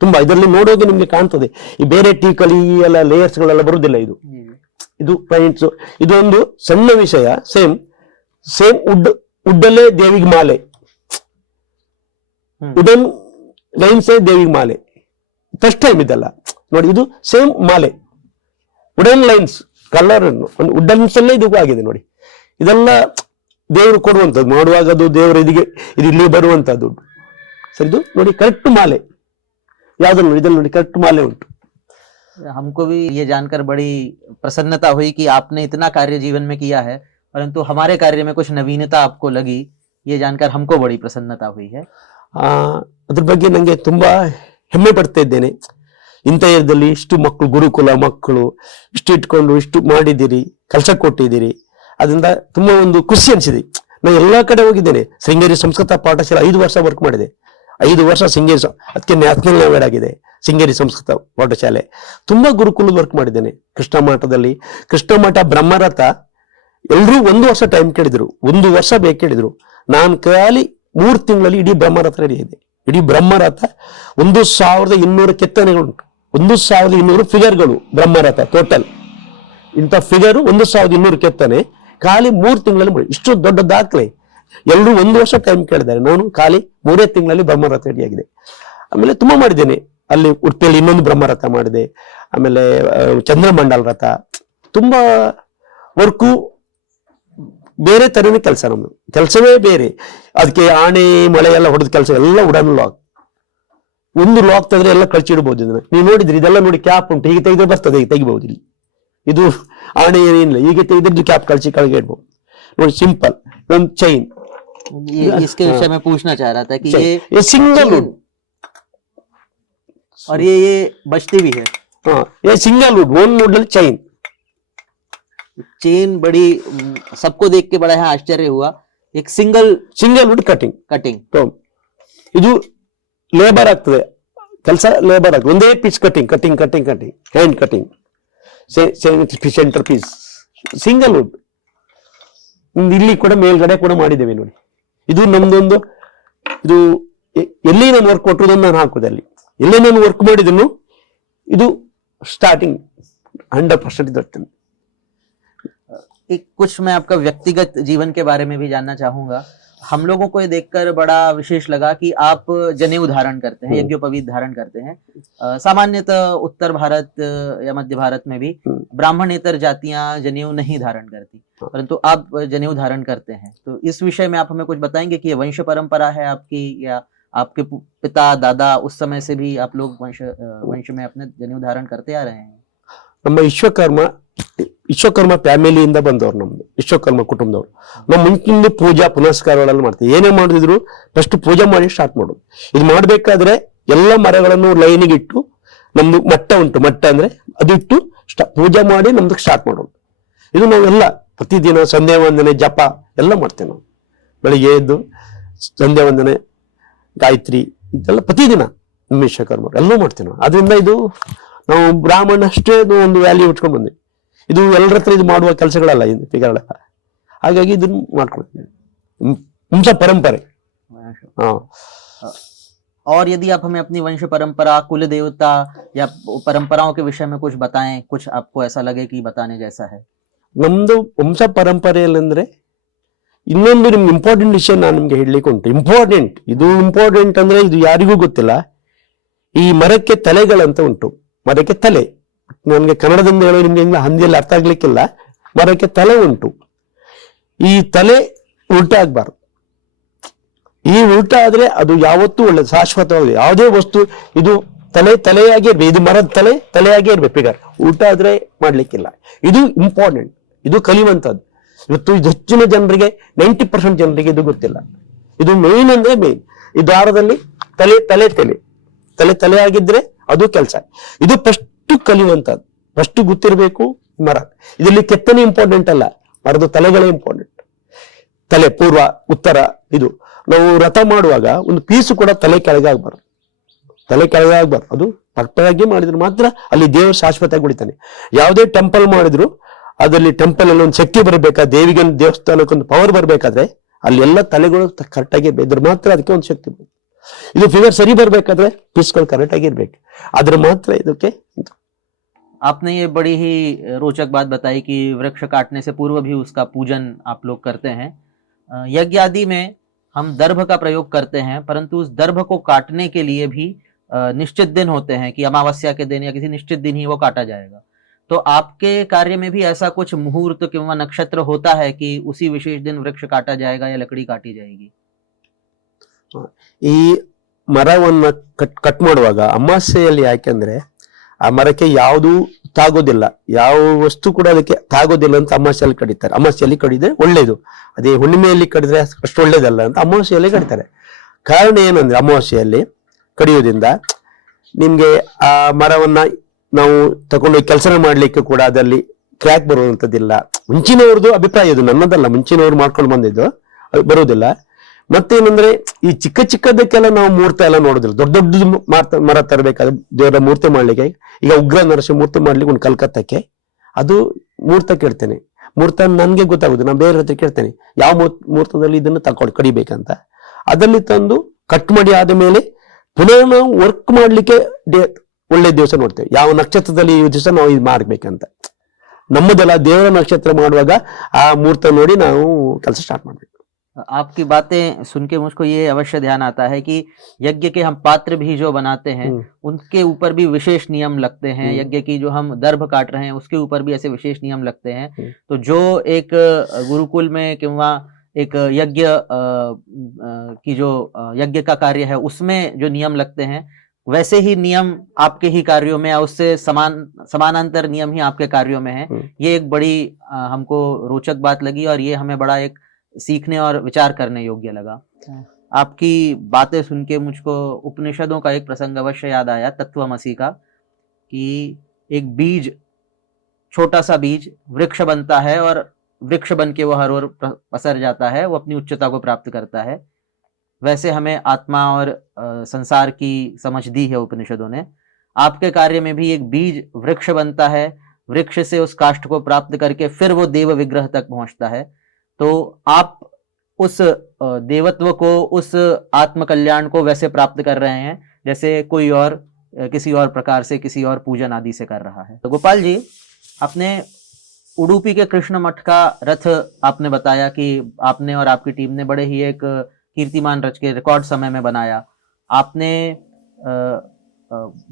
ತುಂಬಾ ಇದರಲ್ಲಿ ನೋಡೋಕೆ ನಿಮ್ಗೆ ಕಾಣ್ತದೆ. ಈ ಬೇರೆ ಟೀಕಲ್ಲಿ ಈ ಎಲ್ಲ ಲೇಯರ್ಸ್ ಗಳೆಲ್ಲ ಬರುದಿಲ್ಲ. ಇದು ಪಾಯಿಂಟ್ಸ್. ಇದೊಂದು ಸಣ್ಣ ವಿಷಯ, ಸೇಮ್ ವುಡ್ಡಲ್ಲೇ ದೇವಿಗೆ ಮಾಲೆ, ವುಡನ್ ಲೈನ್ಸ್ ದೇವಿಗೆ ಮಾಲೆ, ಫಸ್ಟ್ ಟೈಮ್ ಇದೆಲ್ಲ ನೋಡಿ. ಇದು ಸೇಮ್ ಮಾಲೆ, ವುಡನ್ ಲೈನ್ಸ್, ಕಲರ್ ವುಡನ್ಸ್ ಅಲ್ಲೇ ಇದು ಆಗಿದೆ ನೋಡಿ. ಇದೆಲ್ಲ ದೇವರು ಕೊಡುವಂಥದ್ದು, ಮಾಡುವಾಗ ಅದು ದೇವರು ಇದು ಇಲ್ಲಿ ಬರುವಂತದ್ದು ಸರ್. ಇದು ನೋಡಿ ಕರೆಕ್ಟ್ ಮಾಲೆ, ಯಾವ್ದು ನೋಡಿ, ಇದನ್ನು ನೋಡಿ ಕರೆಕ್ಟ್ ಮಾಲೆ ಉಂಟು. हमको भी ये जानकर बड़ी प्रसन्नता हुई कि आपने इतना कार्य जीवन में किया है, परंतु हमारे कार्य में कुछ नवीनता आपको लगी, ये जानकर हमको बड़ी प्रसन्नता हुई है. ಅದ್ರ ಬಗ್ಗೆ ನಂಗೆ ತುಂಬಾ ಹೆಮ್ಮೆ ಪಡ್ತಾ ಇದ್ದೇನೆ. ಇಂಥ ಏರಿಯಾದಲ್ಲಿ ಇಷ್ಟು ಮಕ್ಕಳು, ಗುರುಕುಲ ಮಕ್ಕಳು ಇಷ್ಟು ಇಟ್ಕೊಂಡು ಇಷ್ಟು ಮಾಡಿದ್ದೀರಿ, ಕೆಲಸ ಕೊಟ್ಟಿದ್ದೀರಿ. ಅದರಿಂದ ತುಂಬಾ ಒಂದು ಖುಷಿ ಅನಿಸಿದೆ. ನಾನು ಎಲ್ಲಾ ಕಡೆ ಹೋಗಿದ್ದೇನೆ. ಶೃಂಗೇರಿ ಸಂಸ್ಕೃತ ಪಾಠಶಾಲೆ 5 ವರ್ಷ ವರ್ಕ್ ಮಾಡಿದೆ. 5 ವರ್ಷ ಶೃಂಗೇರಿ, ಅದಕ್ಕೆ ನ್ಯಾಷನಲ್ ಅವಾರ್ಡ್ ಆಗಿದೆ ಶೃಂಗೇರಿ ಸಂಸ್ಕೃತ ಪಾಠಶಾಲೆ. ತುಂಬಾ ಗುರುಕುಲದ ವರ್ಕ್ ಮಾಡಿದ್ದೇನೆ. ಕೃಷ್ಣ ಮಠದಲ್ಲಿ, ಕೃಷ್ಣ ಮಠ ಬ್ರಹ್ಮರಥ ಎಲ್ರೂ 1 ವರ್ಷ ಟೈಮ್ ಕೇಳಿದ್ರು, 1 ವರ್ಷ ಬೇಕು ಕೇಳಿದ್ರು. ನಾನು ಖಾಲಿ 3 ತಿಂಗಳಲ್ಲಿ ಇಡೀ ಬ್ರಹ್ಮರಥ ರೆಡಿ ಇದೆ. ಇಡೀ ಬ್ರಹ್ಮರಥ 1200 ಕೆತ್ತನೆಗಳುಂಟು, 1200 ಫಿಗರ್ಗಳು ಬ್ರಹ್ಮರಥ ಟೋಟಲ್. ಇಂಥ ಫಿಗರ್ 1200 ಕೆತ್ತನೆ ಖಾಲಿ 3 ತಿಂಗಳಲ್ಲಿ ಮಾಡಿ. ಇಷ್ಟು ದೊಡ್ಡ ದಾಖಲೆ. ಎಲ್ಲರೂ 1 ವರ್ಷ ಟೈಮ್ ಕೇಳಿದ್ದಾರೆ, ನಾನು ಖಾಲಿ 3 ತಿಂಗಳಲ್ಲಿ ಬ್ರಹ್ಮರಥ ರೆಡಿ ಆಗಿದೆ. ಆಮೇಲೆ ತುಂಬಾ ಮಾಡಿದ್ದೇನೆ. ಅಲ್ಲಿ ಉಡುಪಿಯಲ್ಲಿ ಇನ್ನೊಂದು ಬ್ರಹ್ಮರಥ ಮಾಡಿದೆ. ಆಮೇಲೆ ಚಂದ್ರಮಂಡಲ ರಥ, ತುಂಬಾ ವರ್ಕು ಬೇರೆ ತರನೇ ಕೆಲಸ. ನಮ್ದು ಕೆಲಸವೇ ಬೇರೆ. ಅದಕ್ಕೆ ಆಣೆ ಮಳೆ ಎಲ್ಲ ಹೊಡೆದ ಕೆಲಸ ಎಲ್ಲ ಉಡನ್ ಲಾಕ್. ಒಂದು ಲಾಕ್ ತೆಗೆದ್ರೆ ಎಲ್ಲ ಕಳ್ಚಿಡ್ಬೋದು. ಇದನ್ನ ನೀವು ನೋಡಿದ್ರಿ, ಇದೆಲ್ಲ ನೋಡಿ ಕ್ಯಾಪ್ ಉಂಟು, ಹೀಗೆ ತೆಗೆದ್ರೆ ಬರ್ತದೆ, ಹೀಗೆ ತೆಗಿಬಹುದು. ಇಲ್ಲಿ ಇದು ಆಣೆ ಏನಿಲ್ಲ, ಹೀಗೆ ತೆಗೆದಿದ್ದು ಕ್ಯಾಪ್ ಕಳ್ಸಿ ಕೆಳಗೆ ಇಡ್ಬೋದು ನೋಡಿ. ಸಿಂಪಲ್ ಒಂದು ಚೈನ್. इसके विषय में पूछना चाह रहा था कि ये सिंगल वुड और ये बजती भी है। हाँ, ये single wood, 1 wood chain. Chain बड़ी, सबको देख के बड़ा है आश्चर्य हुआ. एक सिंगल ವುಡ್ ಕಟಿಂಗ್. ಇದು ಲೇಬರ್ ಆಗ್ತದೆ ಕೆಲಸ, ಲೇಬರ್ ಆಗ್ತದೆ. ಒಂದೇ piece cutting hand cutting, centre piece single wood. ಇಲ್ಲಿ ಕೂಡ ಮೇಲ್ಗಡೆ ಕೂಡ ಮಾಡಿದ್ದೇವೆ ನೋಡಿ. ಇದು ನಮ್ದೊಂದು, ಇದು ಎಲ್ಲಿ ನಾನು ವರ್ಕ್ ಕೊಟ್ಟುದನ್ನು ನಾನು ಹಾಕುದು. ಅಲ್ಲಿ ಎಲ್ಲಿ ನಾನು ವರ್ಕ್ ಮಾಡಿದನು ಇದು ಸ್ಟಾರ್ಟಿಂಗ್ 100% ಇರ್ತದೆ. एक कुछ मैं आपका व्यक्तिगत जीवन के बारे में भी जानना चाहूंगा. हम लोगों को ये देखकर बड़ा विशेष लगा कि आप जनेऊ धारण करते हैं, यज्ञोपवीत धारण करते हैं. सामान्यतः उत्तर भारत या मध्य भारत में भी ब्राह्मणेतर जातियां जनेऊ नहीं धारण करती, परंतु आप जनेऊ धारण करते हैं. तो इस विषय में आप हमें कुछ बताएंगे कि ये वंश परंपरा है आपकी, या आपके पिता दादा उस समय से भी आप लोग वंश में अपने जनेऊ धारण करते आ रहे हैं? ನಮ್ಮ ವಿಶ್ವಕರ್ಮ ಫ್ಯಾಮಿಲಿಯಿಂದ ಬಂದವ್ರು, ನಮ್ದು ವಿಶ್ವಕರ್ಮ ಕುಟುಂಬದವ್ರು. ನಾವು ಮುಂಚಿನ ಪೂಜಾ ಪುನಸ್ಕಾರಗಳೆಲ್ಲ ಮಾಡ್ತೀವಿ. ಏನೇ ಮಾಡಿದ್ರು ಫಸ್ಟ್ ಪೂಜೆ ಮಾಡಿ ಸ್ಟಾರ್ಟ್ ಮಾಡೋದು. ಇದು ಮಾಡ್ಬೇಕಾದ್ರೆ ಎಲ್ಲ ಮರಗಳನ್ನು ಲೈನಿಗೆ ಇಟ್ಟು, ನಮ್ದು ಮಟ್ಟ ಉಂಟು, ಮಟ್ಟ ಅಂದ್ರೆ ಅದು ಇಟ್ಟು ಪೂಜೆ ಮಾಡಿ ನಮ್ದು ಸ್ಟಾರ್ಟ್ ಮಾಡೋದು. ಇದು ನಾವೆಲ್ಲ ಪ್ರತಿದಿನ ಸಂಧ್ಯಾ ವಂದನೆ ಜಪ ಎಲ್ಲ ಮಾಡ್ತೇವೆ ನಾವು. ಬೆಳಿಗ್ಗೆ ಎದ್ದು ಸಂಧ್ಯಾ ವಂದನೆ ಗಾಯತ್ರಿ ಇದೆಲ್ಲ ಪ್ರತಿದಿನ ನಮ್ಮ ವಿಶ್ವಕರ್ಮ ಎಲ್ಲ ಮಾಡ್ತೇವೆ ನಾವು. ಅದರಿಂದ ಇದು ನಾವು ಬ್ರಾಹ್ಮಣ ಅಷ್ಟೇ ಒಂದು ವ್ಯಾಲ್ಯೂ ಇಟ್ಕೊಂಡು ಬಂದ್ವಿ. ಇದು ಎಲ್ಲರ ಹತ್ರ ಇದು ಮಾಡುವ ಕೆಲಸಗಳಲ್ಲ, ಇದು ಫಿಗರ್. ಹಾಗಾಗಿ ಇದನ್ನ ಮಾಡ್ಕೊಳ್ತೀವಿ, ವಂಶ ಪರಂಪರೆ. और यदि आप हमें अपनी वंश परंपरा, कुल देवता या परंपराओं के विषय में कुछ बताएं, कुछ आपको ऐसा लगे कि बताने जैसा है. ನಮ್ದು ವಂಶ ಪರಂಪರೆಯಲ್ಲಿ ಅಂದ್ರೆ ಇನ್ನೊಂದು ನಿಮ್ಗೆ ಇಂಪಾರ್ಟೆಂಟ್ ವಿಷಯ ನಾನು ನಿಮ್ಗೆ ಹೇಳಲಿಕ್ಕೆ ಉಂಟು. ಇಂಪಾರ್ಟೆಂಟ್ ಅಂದ್ರೆ ಇದು ಯಾರಿಗೂ ಗೊತ್ತಿಲ್ಲ. ಈ ಮರಕ್ಕೆ ತಲೆಗಳಂತ ಉಂಟು. ಮರಕ್ಕೆ ತಲೆ, ನನಗೆ ಕನ್ನಡದಿಂದ ಹೇಳೋ ನಿಮ್ಗೆ ಹಿಂದಿಯಲ್ಲಿ ಅರ್ಥ ಆಗ್ಲಿಕ್ಕಿಲ್ಲ. ಮರಕ್ಕೆ ತಲೆ ಉಂಟು. ಈ ತಲೆ ಉಲ್ಟಾ ಆಗ್ಬಾರ್ದು. ಈ ಉಲ್ಟಾ ಆದ್ರೆ ಅದು ಯಾವತ್ತೂ ಒಳ್ಳೆ ಶಾಶ್ವತವಾಗಿದೆ. ಯಾವುದೇ ವಸ್ತು ಇದು ತಲೆಯಾಗಿ ಇರ್ಬೇಕು. ಇದು ಮರದ ತಲೆಯಾಗಿ ಇರ್ಬೇಕು ಫಿಗರ್. ಉಲ್ಟಾ ಆದ್ರೆ ಮಾಡ್ಲಿಕ್ಕಿಲ್ಲ. ಇದು ಇಂಪಾರ್ಟೆಂಟ್, ಇದು ಕಲಿಯುವಂತದ್ದು. ಇವತ್ತು ಇದು ಹೆಚ್ಚಿನ ಜನರಿಗೆ 90% ಜನರಿಗೆ ಇದು ಗೊತ್ತಿಲ್ಲ. ಇದು ಮೇನ್ ಅಂದ್ರೆ ಮೇನ್. ಈ ದಾರದಲ್ಲಿ ತಲೆ ಆಗಿದ್ರೆ ಅದು ಕೆಲಸ. ಇದು ಫಸ್ಟ್ ಕಲಿಯುವಂತದ್ದು, ಫಸ್ಟ್ ಗೊತ್ತಿರಬೇಕು ಮರ. ಇದರಲ್ಲಿ ಕೆತ್ತನೆ ಇಂಪಾರ್ಟೆಂಟ್ ಅಲ್ಲ, ಮರದ ತಲೆಗಳೇ ಇಂಪಾರ್ಟೆಂಟ್. ತಲೆ ಪೂರ್ವ ಉತ್ತರ. ಇದು ನಾವು ರಥ ಮಾಡುವಾಗ ಒಂದು ಪೀಸು ಕೂಡ ತಲೆ ಕೆಳಗೆ ಆಗ್ಬಾರ್ದು. ಅದು ಪರ್ಫೆಕ್ಟ್ ಆಗಿ ಮಾಡಿದ್ರೆ ಮಾತ್ರ ಅಲ್ಲಿ ದೇವರು ಶಾಶ್ವತವಾಗಿ ಉಳಿತಾನೆ. ಯಾವುದೇ ಟೆಂಪಲ್ ಮಾಡಿದ್ರು ಅದರಲ್ಲಿ ಟೆಂಪಲ್ ಅಲ್ಲಿ ಒಂದು ಶಕ್ತಿ ಬರಬೇಕಾ, ದೇವಿಗೆ ದೇವಸ್ಥಾನಕ್ಕೆ ಒಂದು ಪವರ್ ಬರ್ಬೇಕಾದ್ರೆ ಅಲ್ಲಿ ಎಲ್ಲ ತಲೆಗಳು ಕರೆಕ್ಟ್ ಆಗಿ ಇದ್ರೆ ಮಾತ್ರ ಅದಕ್ಕೆ ಒಂದು ಶಕ್ತಿ ಬರುತ್ತೆ. ಇದು ಫಿಗರ್ ಸರಿ ಬರ್ಬೇಕಾದ್ರೆ ಪೀಸ್ಗಳು ಕರೆಕ್ಟ್ ಆಗಿ ಇರ್ಬೇಕು, ಆದ್ರೆ ಮಾತ್ರ ಇದಕ್ಕೆ. आपने ये बड़ी ही रोचक बात बताई कि वृक्ष काटने से पूर्व भी उसका पूजन आप लोग करते हैं. यज्ञ आदि में हम दर्भ का प्रयोग करते हैं, परंतु उस दर्भ को काटने के लिए भी निश्चित दिन होते हैं कि अमावस्या के दिन या किसी निश्चित दिन ही वो काटा जाएगा. तो आपके कार्य में भी ऐसा कुछ मुहूर्त किंवा नक्षत्र होता है कि उसी विशेष दिन वृक्ष काटा जाएगा या लकड़ी काटी जाएगी? ಈ ಮರವನ್ನ ಕಟ್ ಮಾಡುವಾಗ ಅಮಾವಾಸ್ಯೆಯಲ್ಲಿ, ಯಾಕೆಂದ್ರೆ ಆ ಮರಕ್ಕೆ ಯಾವುದು ತಾಗೋದಿಲ್ಲ, ಯಾವ ವಸ್ತು ಕೂಡ ಅದಕ್ಕೆ ತಾಗೋದಿಲ್ಲ ಅಂತ ಅಮಾವಾಸ್ಯೆಯಲ್ಲಿ ಕಡಿತಾರೆ. ಅಮಾವಾಸ್ಯೆಯಲ್ಲಿ ಕಡಿದ್ರೆ ಒಳ್ಳೇದು, ಅದೇ ಹುಣ್ಣಿಮೆಯಲ್ಲಿ ಕಡಿದ್ರೆ ಅಷ್ಟು ಒಳ್ಳೇದಲ್ಲ ಅಂತ ಅಮಾವಾಸ್ಯೆಯಲ್ಲಿ ಕಡಿತಾರೆ. ಕಾರಣ ಏನಂದ್ರೆ ಅಮಾವಾಸ್ಯೆಯಲ್ಲಿ ಕಡಿಯೋದ್ರಿಂದ ನಿಮ್ಗೆ ಆ ಮರವನ್ನ ನಾವು ತಗೊಂಡೋಗಿ ಕೆಲಸ ಮಾಡ್ಲಿಕ್ಕೆ ಕೂಡ ಅದರಲ್ಲಿ ಕ್ರ್ಯಾಕ್ ಬರುವಂತದ್ದಿಲ್ಲ. ಮುಂಚಿನವ್ರದ್ದು ಅಭಿಪ್ರಾಯ ಇದು, ನನ್ನದಲ್ಲ, ಮುಂಚಿನವ್ರು ಮಾಡ್ಕೊಂಡು ಬಂದಿದ್ದು, ಅದು ಬರೋದಿಲ್ಲ. ಮತ್ತೇನಂದ್ರೆ ಈ ಚಿಕ್ಕ ಚಿಕ್ಕದಕ್ಕೆಲ್ಲ ನಾವು ಮೂರ್ತಿ ಎಲ್ಲ ನೋಡೋದಿಲ್ಲ. ದೊಡ್ಡ ದೊಡ್ಡ ಮರ ತರಬೇಕಾದ್ರೆ ದೇವರ ಮೂರ್ತಿ ಮಾಡ್ಲಿಕ್ಕೆ, ಈಗ ಉಗ್ರ ನರಸಿಂಹ ಮೂರ್ತಿ ಮಾಡ್ಲಿಕ್ಕೆ ಒಂದು ಕಲ್ಕತ್ತಕ್ಕೆ, ಅದು ಮುಹೂರ್ತ ಕೇಳ್ತೇನೆ. ಮುಹೂರ್ತ ನನ್ಗೆ ಗೊತ್ತಾಗುದು, ನಾನು ಬೇರೆ ಹತ್ರ ಕೇಳ್ತೇನೆ ಯಾವ ಮುಹೂರ್ತದಲ್ಲಿ ಇದನ್ನು ತಕೊಂಡು ಕಡಿಬೇಕಂತ. ಅದರಲ್ಲಿ ತಂದು ಕಟ್ ಮಾಡಿ ಆದ ಮೇಲೆ ಪುನಃ ನಾವು ವರ್ಕ್ ಮಾಡ್ಲಿಕ್ಕೆ ಒಳ್ಳೆ ದಿವಸ ನೋಡ್ತೇವೆ, ಯಾವ ನಕ್ಷತ್ರದಲ್ಲಿ ಈ ದಿವಸ ನಾವು ಇದು ಮಾಡ್ಬೇಕಂತ. ನಮ್ಮದೆಲ್ಲ ದೇವರ ನಕ್ಷತ್ರ ಮಾಡುವಾಗ ಆ ಮುಹೂರ್ತ ನೋಡಿ ನಾವು ಕೆಲಸ ಸ್ಟಾರ್ಟ್ ಮಾಡ್ಬೇಕು. आपकी बातें सुन के मुझको ये अवश्य ध्यान आता है कि यज्ञ के हम पात्र भी जो बनाते हैं उनके ऊपर भी विशेष नियम लगते हैं। यज्ञ की जो हम दर्भ काट रहे हैं उसके ऊपर भी ऐसे विशेष नियम लगते हैं। तो जो एक गुरुकुल में किंवा एक यज्ञ की जो यज्ञ का कार्य है उसमें जो नियम लगते हैं, वैसे ही नियम आपके ही कार्यों में, उससे समानांतर नियम ही आपके कार्यों में है। ये एक बड़ी हमको रोचक बात लगी और ये हमें बड़ा एक सीखने और विचार करने योग्य लगा। आपकी बातें सुन के मुझको उपनिषदों का एक प्रसंग अवश्य याद आया, तत्वमसि का, कि एक बीज, छोटा सा बीज वृक्ष बनता है और वृक्ष बन के वो हर ओर पसर जाता है, वो अपनी उच्चता को प्राप्त करता है। वैसे हमें आत्मा और संसार की समझ दी है उपनिषदों ने। आपके कार्य में भी एक बीज वृक्ष बनता है, वृक्ष से उस काष्ठ को प्राप्त करके फिर वो देव विग्रह तक पहुंचता है। तो आप उस देवत्व को, उस आत्म कल्याण को वैसे प्राप्त कर रहे हैं जैसे कोई और किसी और प्रकार से, किसी और पूजन आदि से कर रहा है। तो गोपाल जी, आपने उडुपी के कृष्ण मठ का रथ आपने बताया कि आपने और आपकी टीम ने बड़े ही एक कीर्तिमान रच के रिकॉर्ड समय में बनाया। आपने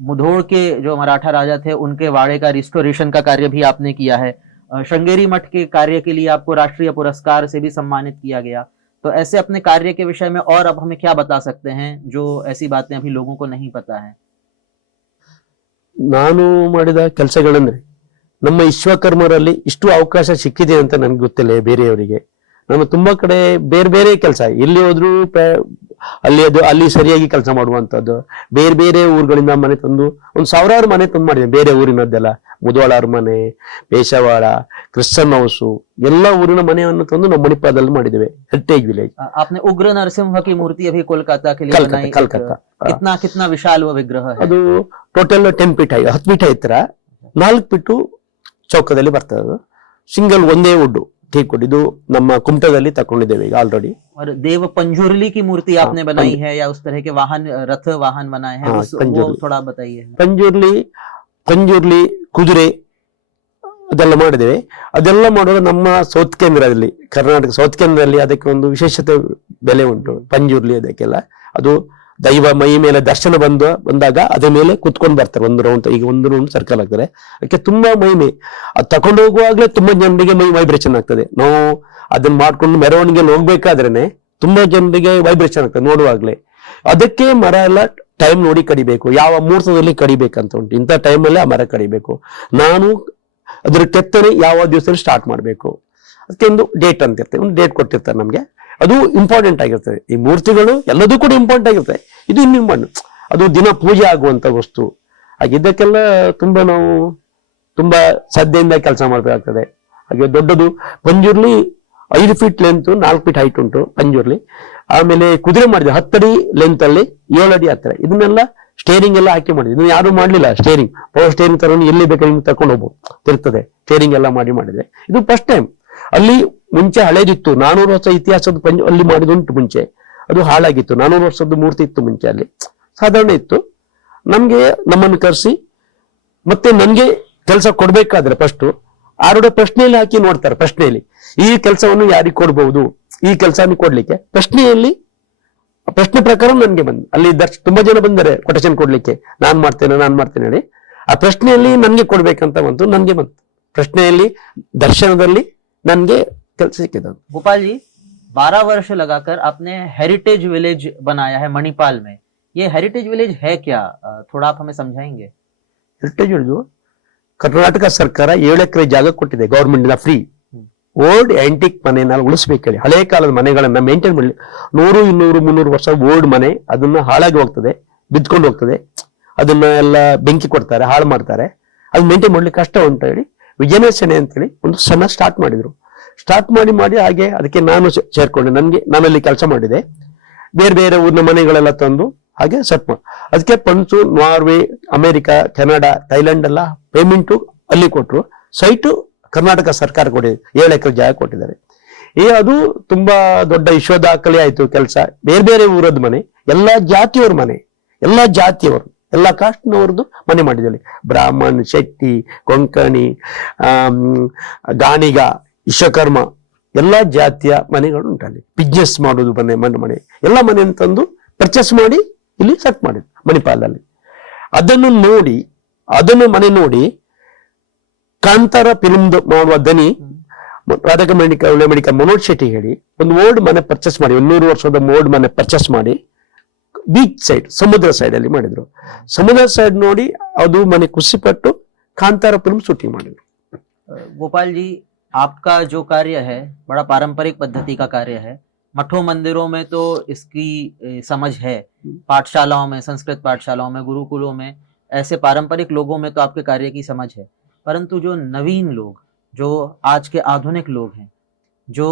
मुधोल के जो मराठा राजा थे उनके वाड़े का रिस्टोरेशन का कार्य भी आपने किया है। श्रृंगेरी मठ के कार्य के लिए आपको राष्ट्रीय पुरस्कार से भी सम्मानित किया गया। तो ऐसे अपने कार्य के विषय में और अब हमें क्या बता सकते हैं जो ऐसी बातें अभी लोगों को नहीं पता है? ನಾನು ಮಾಡಿದ ಕೆಲಸಗಳಂದ್ರೆ, ನಮ್ಮ ವಿಶ್ವಕರ್ಮರಲ್ಲಿ ಇಷ್ಟು ಅವಕಾಶ ಸಿಕ್ಕಿದೆ ಅಂತ ನನ್ಗೆ ಗೊತ್ತಿಲ್ಲ ಬೇರೆಯವರಿಗೆ. ನಾನು ತುಂಬಾ ಕಡೆ ಬೇರೆ ಬೇರೆ ಕೆಲಸ, ಎಲ್ಲಿ ಹೋದ್ರು ಅಲ್ಲಿ ಸರಿಯಾಗಿ ಕೆಲಸ ಮಾಡುವಂತದ್ದು, ಬೇರೆ ಬೇರೆ ಊರುಗಳಿಂದ ಮನೆ ತಂದು ಒಂದು 1000 ಮನೆ ತಂದು ಮಾಡಿದ್ದೇನೆ. ಬೇರೆ ಊರಿನದ್ದೆಲ್ಲ, ಮುಧೋಳ ಮನೆ, ಪೇಶವಾಡ, ಕ್ರಿಶ್ಚನ್ ಹೌಸು, ಎಲ್ಲ ಊರಿನ ಮನೆಯನ್ನು ತಂದು ನಮ್ಮ ಮಣಿಪಾಲದಲ್ಲಿ ಮಾಡಿದ್ದೇವೆ, ಹೆರಿಟೇಜ್ ವಿಲೇಜ್। आपने उग्र नरसिंह की मूर्ति अभी कोलकाता के लिए बनाई, कलकत्ता। कितना विशाल वो विग्रह है? ಅದು ಟೋಟಲ್ 10 ಫೀಟ್ 10 ಫೀಟ್ ಎತ್ತರ, 4 ಫೀಟು ಚೌಕದಲ್ಲಿ ಬರ್ತದೆ. ಅದು ಸಿಂಗಲ್ ಒಂದೇ ವುಡ್ ठीक ಇದು ನಮ್ಮ ಕುಮಟದಲ್ಲಿ ತಕೊಂಡಿದ್ದೇವೆ ಈಗ ಆಲ್ರೆಡಿ। और देव पंजुरली की मूर्ति आपने बनाई है या उस तरह के वाहन, रथ वाहन बनाए हैं, वो थोड़ा बताइए। ಪಂಜುರ್ಲಿ ಕುದುರೆ ಅದೆಲ್ಲ ಮಾಡಿದ್ದೇವೆ। ಅದೆಲ್ಲ ಮಾಡುವಾಗ ನಮ್ಮ ಸೌತ್ ಕೇಂದ್ರದಲ್ಲಿ, ಕರ್ನಾಟಕ ಸೌತ್ ಕೇಂದ್ರದಲ್ಲಿ ಅದಕ್ಕೆ ಒಂದು ವಿಶೇಷತೆ ಬೆಲೆ ಉಂಟು ಪಂಜುರ್ಲಿ ಅದಕ್ಕೆಲ್ಲ। ಅದು ದೈವ ಮೈ ಮೇಲೆ ದರ್ಶನ ಬಂದಾಗ ಅದ್ರ ಮೇಲೆ ಕುತ್ಕೊಂಡು ಬರ್ತಾರೆ, ಒಂದು ರೌಂಡ್, ಈಗ ಒಂದು ರೌಂಡ್ ಸರ್ಕಲ್ ಆಗ್ತಾರೆ, ಅದಕ್ಕೆ ತುಂಬಾ ಮಹಿಮೆ. ಅದು ತಕೊಂಡು ಹೋಗುವಾಗ್ಲೇ ತುಂಬಾ ಜನರಿಗೆ ವೈಬ್ರೇಷನ್ ಆಗ್ತದೆ. ನಾವು ಅದನ್ನ ಮಾಡ್ಕೊಂಡು ಮೆರವಣಿಗೆ ಹೋಗ್ಬೇಕಾದ್ರೇನೆ ತುಂಬಾ ಜನರಿಗೆ ವೈಬ್ರೇಷನ್ ಆಗ್ತದೆ ನೋಡುವಾಗ್ಲೇ. ಅದಕ್ಕೆ ಮರ ಎಲ್ಲ ಟೈಮ್ ನೋಡಿ ಕಡಿಬೇಕು, ಯಾವ ಮುಹೂರ್ತದಲ್ಲಿ ಕಡಿಬೇಕಂತ ಉಂಟು, ಇಂಥ ಟೈಮಲ್ಲೇ ಆ ಮರ ಕಡಿಬೇಕು. ನಾನು ಅದ್ರ ಕೆತ್ತನೆ ಯಾವ ದಿವಸದಲ್ಲಿ ಸ್ಟಾರ್ಟ್ ಮಾಡ್ಬೇಕು, ಅದಕ್ಕೆ ಒಂದು ಡೇಟ್ ಅಂತ ಇರ್ತದೆ, ಒಂದು ಡೇಟ್ ಕೊಟ್ಟಿರ್ತಾರೆ ನಮ್ಗೆ, ಅದು ಇಂಪಾರ್ಟೆಂಟ್ ಆಗಿರ್ತದೆ. ಈ ಮೂರ್ತಿಗಳು ಎಲ್ಲದೂ ಕೂಡ ಇಂಪಾರ್ಟೆಂಟ್ ಆಗಿರ್ತದೆ, ಇದು ಇನ್ನು ಇಂಪಾರ್ಟೆಂಟ್, ಅದು ದಿನ ಪೂಜೆ ಆಗುವಂತ ವಸ್ತು ಆಗಿದ್ದಕ್ಕೆಲ್ಲ ತುಂಬಾ ನಾವು ತುಂಬಾ ಶ್ರದ್ಧೆಯಿಂದ ಕೆಲಸ ಮಾಡ್ಬೇಕಾಗ್ತದೆ. ಹಾಗೆ ದೊಡ್ಡದು Panjurli 5 feet length, 4 feet height ಉಂಟು ಪಂಜುರ್ಲಿ. ಆಮೇಲೆ ಕುದುರೆ ಮಾಡಿದೆ 10 ಅಡಿ ಲೆಂತ್ ಅಲ್ಲಿ, 7 ಅಡಿ ಹತ್ತಿರ. ಇದನ್ನೆಲ್ಲ ಸ್ಟೇರಿಂಗ್ ಎಲ್ಲ ಹಾಕಿ ಮಾಡಿದೆ. ಇದನ್ನ ಯಾರು ಮಾಡ್ಲಿಲ್ಲ, ಸ್ಟೇರಿಂಗ್, ಪವರ್ ಸ್ಟೇರಿಂಗ್ ತಗೊಂಡು ಎಲ್ಲಿ ಬೇಕಾದ್ರೆ ನಿಮ್ಗೆ ತಕೊಂಡು ಹೋಗ್ಬೋದು, ತಿರ್ತದೆ. ಸ್ಟೇರಿಂಗ್ ಎಲ್ಲ ಮಾಡಿದೆ. ಇದು ಫಸ್ಟ್ ಟೈಮ್. ಅಲ್ಲಿ ಮುಂಚೆ ಹಳೇದಿತ್ತು, 400 ವರ್ಷ ಇತಿಹಾಸದ ಅಲ್ಲಿ ಮಾಡಿದುಂಟು ಮುಂಚೆ, ಅದು ಹಾಳಾಗಿತ್ತು. 400 ವರ್ಷದ ಮೂರ್ತಿ ಇತ್ತು ಮುಂಚೆ, ಅಲ್ಲಿ ಸಾಧಾರಣ ಇತ್ತು. ನಮ್ಮನ್ನು ಕರೆಸಿ ಮತ್ತೆ ನನ್ಗೆ ಕೆಲಸ ಕೊಡ್ಬೇಕಾದ್ರೆ ಫಸ್ಟ್ ಆರೋಡ ಪ್ರಶ್ನೆಯಲ್ಲಿ ಹಾಕಿ ನೋಡ್ತಾರೆ. ಪ್ರಶ್ನೆಯಲ್ಲಿ ಈ ಕೆಲಸವನ್ನು ಯಾರಿಗೆ ಕೊಡ್ಬಹುದು, ಈ ಕೆಲಸ ಕೊಡ್ಲಿಕ್ಕೆ ಪ್ರಶ್ನೆಯಲ್ಲಿ, ಪ್ರಶ್ನೆ ಪ್ರಕಾರ ನನ್ಗೆ ಬಂದು ಅಲ್ಲಿ ತುಂಬಾ ಜನ ಬಂದರೆ ಕೊಟೇಶನ್ ಕೊಡ್ಲಿಕ್ಕೆ, ನಾನ್ ಮಾಡ್ತೇನೆ ಹೇಳಿ. ಆ ಪ್ರಶ್ನೆಯಲ್ಲಿ ನನ್ಗೆ ಕೊಡ್ಬೇಕಂತ ಬಂತು, ನನ್ಗೆ ಬಂತು. ಪ್ರಶ್ನೆಯಲ್ಲಿ ದರ್ಶನದಲ್ಲಿ ನನ್ಗೆ ಕೆಲಸ ಸಿಕ್ಕಿದ। गोपाल जी, 12 वर्ष लगाकर आपने हेरिटेज विलेज बनाया है मणिपाल में। ये हेरिटेज विलेज है क्या, थोड़ा आप हमें समझाएंगे? ಹೆರಿಟೇಜ್ ವಿಲೇಜ್ ಕರ್ನಾಟಕ ಸರ್ಕಾರ 7 ಎಕರೆ ಜಾಗ ಕೊಟ್ಟಿದೆ ಗವರ್ಮೆಂಟ್ ಇಂದ ಫ್ರೀ. ಓಲ್ಡ್ ಆಂಟಿಕ್ ಮನೆನ ಉಳಿಸ್ಬೇಕು ಹೇಳಿ, ಹಳೆ ಕಾಲದ ಮನೆಗಳನ್ನ ಮೇಂಟೈನ್ ಮಾಡಲಿ. 100, 200, 300 ವರ್ಷ ಓಲ್ಡ್ ಮನೆ, ಅದನ್ನ ಹಾಳಾಗಿ ಹೋಗ್ತದೆ, ಬಿದ್ಕೊಂಡು ಹೋಗ್ತದೆ, ಅದನ್ನ ಎಲ್ಲ ಬೆಂಕಿ ಕೊಡ್ತಾರೆ, ಹಾಳು ಮಾಡ್ತಾರೆ. ಅದು ಮೇಂಟೈನ್ ಮಾಡ್ಲಿಕ್ಕೆ ಕಷ್ಟ ಉಂಟು ಹೇಳಿ ವಿಜಯನೇಸಣೆ ಅಂತೇಳಿ ಒಂದು ಸಣ್ಣ ಸ್ಟಾರ್ಟ್ ಮಾಡಿದ್ರು. ಸ್ಟಾರ್ಟ್ ಮಾಡಿ ಹಾಗೆ ಅದಕ್ಕೆ ನಾನು ಸೇರ್ಕೊಂಡೆ. ನಾನಲ್ಲಿ ಕೆಲಸ ಮಾಡಿದೆ. ಬೇರೆ ಬೇರೆ ಊರಿನ ಮನೆಗಳೆಲ್ಲ ತಂದು ಹಾಗೆ ಸೆಟ್ ಮಾಡಿ ಅದಕ್ಕೆ funds Norway, America, Canada, Thailand ಎಲ್ಲ ಪೇಮೆಂಟು ಅಲ್ಲಿ ಕೊಟ್ಟರು. ಸೈಟು ಕರ್ನಾಟಕ ಸರ್ಕಾರ ಕೊಟ್ಟಿದೆ, 7 ಎಕರೆ ಜಾಗ ಕೊಟ್ಟಿದ್ದಾರೆ. ಅದು ತುಂಬಾ ದೊಡ್ಡ ವಿಶ್ವ ದಾಖಲೆ ಆಯ್ತು ಕೆಲಸ. ಬೇರೆ ಬೇರೆ ಊರದ ಮನೆ, ಎಲ್ಲಾ ಜಾತಿಯವ್ರ ಮನೆ, ಎಲ್ಲಾ ಜಾತಿಯವರು, ಎಲ್ಲಾ ಕಾಸ್ಟ್ನವ್ರದ್ದು ಮನೆ ಮಾಡಿದಲ್ಲಿ. ಬ್ರಾಹ್ಮಣ್, ಶೆಟ್ಟಿ, ಕೊಂಕಣಿ, ಗಾಣಿಗ, ವಿಶ್ವಕರ್ಮ ಎಲ್ಲಾ ಜಾತಿಯ ಮನೆಗಳು ಉಂಟಲ್ಲಿ. ಬಿಸ್ನೆಸ್ ಮಾಡೋದು ಮನೆ ಎಲ್ಲ ಮನೆಯನ್ನು ತಂದು ಪರ್ಚೇಸ್ ಮಾಡಿ ಇಲ್ಲಿ ಸೆಟ್ ಮಾಡಿದ್ರು ಮಣಿಪಾಲಲ್ಲಿ. ಅದನ್ನು ಮನೆ ನೋಡಿ ಕಾಂತಾರ ಫಿಲ್ಮ್ ಮಾಡುವ ದನಿ ರಾಧಾಕ ಮೆಡಿಕಲ್ ಮನೋಜ್ ಶೆಟ್ಟಿ ಹೇಳಿ ಒಂದು ಓಲ್ಡ್ ಮನೆ ಪರ್ಚೇಸ್ ಮಾಡಿ, 100 ವರ್ಷದ ಓಲ್ಡ್ ಮನೆ ಪರ್ಚೇಸ್ ಮಾಡಿ ಬೀಚ್ ಸೈಡ್, ಸಮುದ್ರ ಸೈಡ್ ಅಲ್ಲಿ ಮಾಡಿದ್ರು. ಸಮುದ್ರ ಸೈಡ್ ನೋಡಿ ಅದು ಮನೆ ಖುಷಿಪಟ್ಟು ಕಾಂತಾರ ಫಿಲ್ಮ್ ಶೂಟಿಂಗ್ ಮಾಡಿದ್ರು. गोपाल जी, आपका जो कार्य है बड़ा पारंपरिक पद्धति का कार्य है. मठों मंदिरों में तो इसकी समझ है, पाठशालाओं में, संस्कृत पाठशालाओं में, गुरुकुलों में, ऐसे पारंपरिक लोगों में तो आपके कार्य की समझ है. परंतु जो नवीन लोग, जो आज के आधुनिक लोग हैं, जो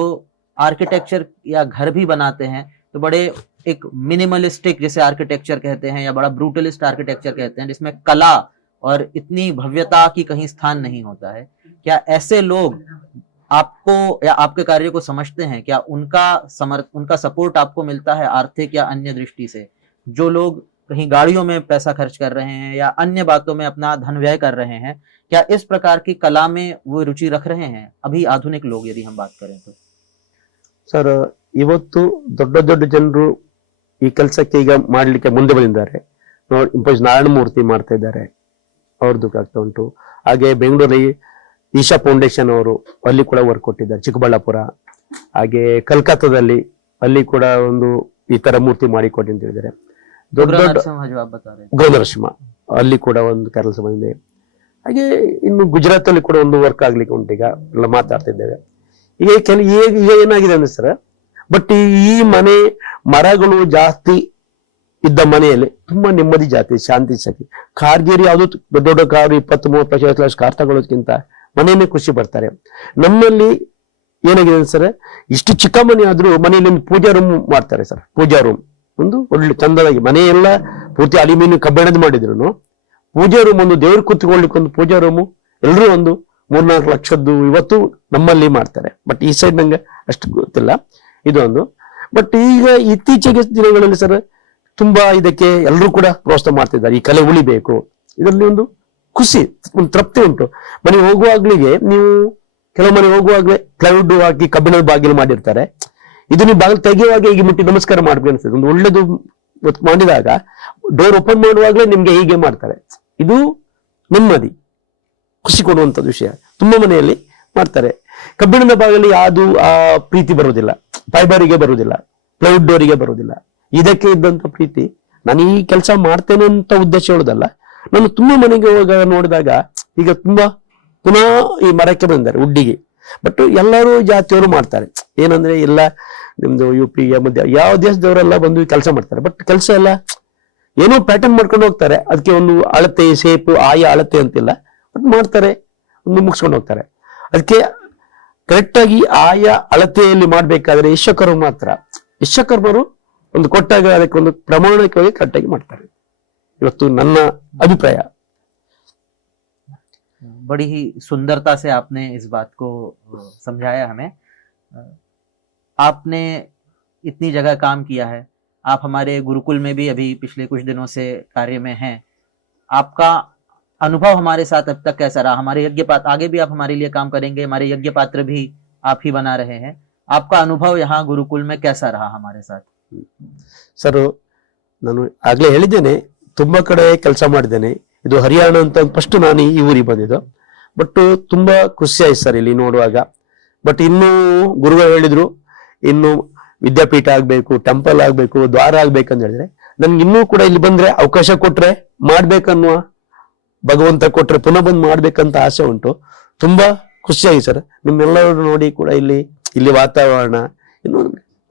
आर्किटेक्चर या घर भी बनाते हैं तो बड़े एक मिनिमलिस्टिक जिसे आर्किटेक्चर कहते हैं या बड़ा ब्रूटलिस्ट आर्किटेक्चर कहते हैं, जिसमें कला और इतनी भव्यता की कहीं स्थान नहीं होता है. क्या ऐसे लोग आपको या आपके कार्य को समझते हैं? क्या उनका सपोर्ट आपको मिलता है आर्थिक या अन्य दृष्टि से? जो लोग कहीं गाड़ियों में पैसा खर्च कर रहे हैं या अन्य बातों में अपना धन व्यय कर रहे हैं, क्या इस प्रकार की कला में वो रुचि रख रहे हैं अभी आधुनिक लोग, यदि हम बात करें तो? ಸರ್, ಇವತ್ತು ದೊಡ್ಡ ದೊಡ್ಡ ಜನರು ಈ ಕೆಲಸಕ್ಕೆ ಈಗ ಮಾಡ್ಲಿಕ್ಕೆ ಮುಂದೆ ಬಂದಿದ್ದಾರೆ. ಇಂಪೋಸ್ ನಾರಾಯಣ ಮೂರ್ತಿ ಮಾಡ್ತಾ ಇದ್ದಾರೆ, ಅವ್ರದ್ದು ಆಗ್ತಾ ಉಂಟು. ಹಾಗೆ ಬೆಂಗಳೂರಲ್ಲಿ ಈಶಾ ಫೌಂಡೇಶನ್ ಅವರು ಅಲ್ಲಿ ಕೂಡ ವರ್ಕ್ ಕೊಟ್ಟಿದ್ದಾರೆ, ಚಿಕ್ಕಬಳ್ಳಾಪುರ. ಹಾಗೆ ಕಲ್ಕತ್ತಾದಲ್ಲಿ ಅಲ್ಲಿ ಕೂಡ ಒಂದು ಈ ತರ ಮೂರ್ತಿ ಮಾಡಿ ಕೊಟ್ಟು ಅಂತ ಹೇಳಿದ್ದಾರೆ. ದೊಡ್ಡ ಗೃಹನರಸಿಂಹ ಅಲ್ಲಿ ಕೂಡ ಒಂದು ಕೆಲಸ ಬಂದಿದೆ. ಹಾಗೆ ಇನ್ನು ಗುಜರಾತ್ ಅಲ್ಲಿ ಕೂಡ ಒಂದು ವರ್ಕ್ ಆಗ್ಲಿಕ್ಕೆ ಉಂಟು. ಈಗ ಎಲ್ಲ ಮಾತಾಡ್ತಿದ್ದೇವೆ. ಈಗ ಈಗ ಏನಾಗಿದೆ ಅಂದ್ರೆ ಸರ್, ಬಟ್ ಈ ಮನೆ ಮರಗಳು ಜಾಸ್ತಿ ಇದ್ದ ಮನೆಯಲ್ಲಿ ತುಂಬಾ ನೆಮ್ಮದಿ ಜಾಸ್ತಿ, ಶಾಂತಿ ಶಕ್ತಿ. ಕಾರ್ಗೇರಿ ಯಾವ್ದು ದೊಡ್ಡ ದೊಡ್ಡ ಕಾರು 20-30 ಲಕ್ಷ ಕಾರ್ ತಗೊಳ್ಳೋದಕ್ಕಿಂತ ಮನೆಯನ್ನೇ ಖುಷಿ ಪಡ್ತಾರೆ. ನಮ್ಮಲ್ಲಿ ಏನಾಗಿದೆ ಸರ್, ಇಷ್ಟು ಚಿಕ್ಕ ಮನೆ ಆದ್ರೂ ಮನೆಯಲ್ಲಿ ಒಂದು ಪೂಜಾ ರೂಮ್ ಮಾಡ್ತಾರೆ ಸರ್. ಪೂಜಾ ರೂಮ್ ಒಂದು ಒಳ್ಳೆ ಚಂದದಾಗಿ, ಮನೆಯೆಲ್ಲ ಪೂರ್ತಿ ಅಲ್ಯೂಮಿನಿಯಂ ಕಬ್ಬಿಣದ ಮಾಡಿದ್ರು ಪೂಜಾ ರೂಮ್, ಒಂದು ದೇವ್ರು ಕೂತ್ಕೊಳ್ಳಿಕ್ಕೆ ಒಂದು ಪೂಜಾ ರೂಮು ಎಲ್ಲರೂ ಒಂದು 3-4 ಲಕ್ಷದ್ದು ಇವತ್ತು ನಮ್ಮಲ್ಲಿ ಮಾಡ್ತಾರೆ. ಬಟ್ ಈ ಸೈಡ್ ನಂಗೆ ಅಷ್ಟು ಗೊತ್ತಿಲ್ಲ ಇದೊಂದು. ಬಟ್ ಈಗ ಇತ್ತೀಚೆಗೆ ದಿನಗಳಲ್ಲಿ ಸರ್ ತುಂಬಾ ಇದಕ್ಕೆ ಎಲ್ಲರೂ ಕೂಡ ಪ್ರೋತ್ಸಾಹ ಮಾಡ್ತಿದ್ದಾರೆ. ಈ ಕಲೆ ಉಳಿಬೇಕು, ಇದರಲ್ಲಿ ಒಂದು ಖುಷಿ, ಒಂದು ತೃಪ್ತಿ ಉಂಟು. ಮನೆ ಹೋಗುವಾಗ್ಲಿಗೆ ನೀವು ಕೆಲವು ಮನೆ ಹೋಗುವಾಗ್ಲೇ ಕ್ಲೌಡ್ ಹಾಕಿ ಕಬ್ಬಿಣದ ಬಾಗಿಲು ಮಾಡಿರ್ತಾರೆ. ಇದು ನೀವು ಬಾಗಿಲು ತೆಗೆಯುವಾಗ ಹೀಗೆ ಮುಟ್ಟಿ ನಮಸ್ಕಾರ ಮಾಡ್ಬೇಕು ಅನ್ಸುತ್ತೆ. ಒಂದು ಒಳ್ಳೇದು ಮಾಡಿದಾಗ ಡೋರ್ ಓಪನ್ ಮಾಡುವಾಗ್ಲೇ ನಿಮ್ಗೆ ಹೀಗೆ ಮಾಡ್ತಾರೆ. ಇದು ನೆಮ್ಮದಿ, ಖುಷಿ ಕೊಡುವಂತದ್ದು ವಿಷಯ. ತುಂಬಾ ಮನೆಯಲ್ಲಿ ಮಾಡ್ತಾರೆ. ಕಬ್ಬಿಣದ ಬಾಗಿಲು ಯಾವುದು ಆ ಪ್ರೀತಿ ಬರುವುದಿಲ್ಲ, ಫೈಬರಿಗೆ ಬರುವುದಿಲ್ಲ, ಪ್ಲೈವುಡ್ ಡೋರಿಗೆ ಬರುವುದಿಲ್ಲ. ಇದಕ್ಕೆ ಇದ್ದಂತ ಪ್ರೀತಿ. ನಾನು ಈ ಕೆಲಸ ಮಾಡ್ತೇನೆ ಅಂತ ಉದ್ದೇಶ ಹೇಳೋದಲ್ಲ. ನಾನು ತುಂಬಾ ಮನೆಗೆ ಹೋಗ ನೋಡಿದಾಗ ಈಗ ತುಂಬಾ ಪುನಃ ಈ ಮರಕ್ಕೆ ಬಂದಿದ್ದಾರೆ, ಉಡ್ಡಿಗೆ. ಬಟ್ ಎಲ್ಲರೂ ಜಾತಿಯವರು ಮಾಡ್ತಾರೆ. ಏನಂದ್ರೆ ಎಲ್ಲ ನಿಮ್ದು UP ಮಧ್ಯ ಯಾವ ದೇಶದವರೆಲ್ಲ ಬಂದು ಕೆಲಸ ಮಾಡ್ತಾರೆ. ಬಟ್ ಕೆಲಸ ಎಲ್ಲ ಏನೋ ಪ್ಯಾಟರ್ನ್ ಮಾಡ್ಕೊಂಡು ಹೋಗ್ತಾರೆ. ಅದಕ್ಕೆ ಒಂದು ಅಳತೆ, ಶೇಪ್, ಆಯಾ ಅಳತೆ ಅಂತಿಲ್ಲ, ಬಟ್ ಮಾಡ್ತಾರೆ, ಒಂದು ಮುಗಿಸ್ಕೊಂಡು ಹೋಗ್ತಾರೆ. ಅದಕ್ಕೆ ಕರೆಕ್ಟ್ ಆಗಿ ಆಯಾ ಅಳತೆಯಲ್ಲಿ ಮಾಡ್ಬೇಕಾದ್ರೆ ವಿಶ್ವಕರ್ಮರು ಒಂದು ಕೊಟ್ಟಾಗ ಅದಕ್ಕೆ ಒಂದು ಪ್ರಮಾಣಿಕವಾಗಿ ಕರೆಕ್ಟಾಗಿ ಮಾಡ್ತಾರೆ. ಇವತ್ತು ನನ್ನ ಅಭಿಪ್ರಾಯ. बड़ी ही सुंदरता से आपने इस बात को समझाया हमें. आपने इतनी जगह काम किया है, आप हमारे गुरुकुल में भी अभी पिछले कुछ दिनों से कार्य में हैं. आपका अनुभव हमारे साथ अब तक कैसा रहा? हमारे यज्ञ पात्र, आगे भी आप हमारे लिए काम करेंगे, हमारे यज्ञ पात्र भी आप ही बना रहे हैं. आपका अनुभव यहाँ गुरुकुल में कैसा रहा हमारे साथ? ಸರ್, ನಾನು ಆಗ್ಲೇ ಹೇಳಿದ್ದೇನೆ, ತುಂಬಾ ಕಡೆ ಕೆಲಸ ಮಾಡಿದ್ದೇನೆ. ಇದು ಹರಿಯಾಣ ಅಂತ ಫಸ್ಟ್ ನಾನು ಈ ಊರಿಗೆ ಬಂದಿದ್ದು. ಬಟ್ ತುಂಬಾ ಖುಷಿ ಆಯ್ತು ಸರ್ ಇಲ್ಲಿ ನೋಡುವಾಗ. ಬಟ್ ಇನ್ನು ಗುರುಗಳು ಹೇಳಿದ್ರು, ಇನ್ನು ವಿದ್ಯಾಪೀಠ ಆಗ್ಬೇಕು, ಟೆಂಪಲ್ ಆಗ್ಬೇಕು, ದ್ವಾರ ಆಗ್ಬೇಕಂತ ಹೇಳಿದ್ರೆ, ನನ್ಗೆ ಇನ್ನೂ ಕೂಡ ಇಲ್ಲಿ ಬಂದ್ರೆ ಅವಕಾಶ ಕೊಟ್ರೆ ಮಾಡ್ಬೇಕನ್ನುವ, ಭಗವಂತ ಕೊಟ್ರೆ ಪುನಃ ಬಂದು ಮಾಡ್ಬೇಕಂತ ಆಸೆ ಉಂಟು. ತುಂಬಾ ಖುಷಿಯಾಗಿ ಸರ್ ನಿಮ್ಮೆಲ್ಲರೂ ನೋಡಿ ಕೂಡ ಇಲ್ಲಿ ವಾತಾವರಣ ಇನ್ನು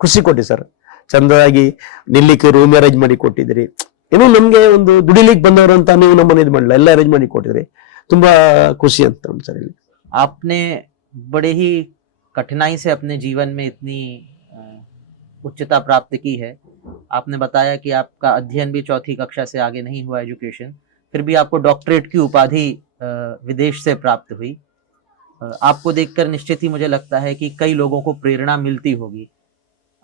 ಖುಷಿ ಕೊಟ್ಟಿ ಸರ್. ಚಂದವಾಗಿ ನಿಲ್ಲಿಕ್ಕೆ ರೂಮ್ ಅರೇಂಜ್ ಮಾಡಿ ಕೊಟ್ಟಿದ್ರಿ. ಏನೋ ನಮ್ಗೆ ಒಂದು ದುಡಿಲಿಕ್ಕೆ ಬಂದವರು ಅಂತ ನೀವು ನಮ್ಮನ್ನ ಇದು ಮಾಡಲ್ಲ, ಎಲ್ಲ ಅರೇಂಜ್ ಮಾಡಿ ಕೊಟ್ಟಿದ್ರಿ. ತುಂಬಾ ಖುಷಿ ಅಂತ ಉಂಟು ಸರ್ ಇಲ್ಲಿ. आपने बड़े ही कठिनाई से अपने जीवन में इतनी उच्चता प्राप्त की है। आपने बताया कि आपका अध्ययन भी चौथी कक्षा से आगे नहीं हुआ एजुकेशन, फिर भी आपको डॉक्टरेट की उपाधि विदेश से प्राप्त हुई। आपको देखकर निश्चित ही मुझे लगता है कि कई लोगों को प्रेरणा मिलती होगी।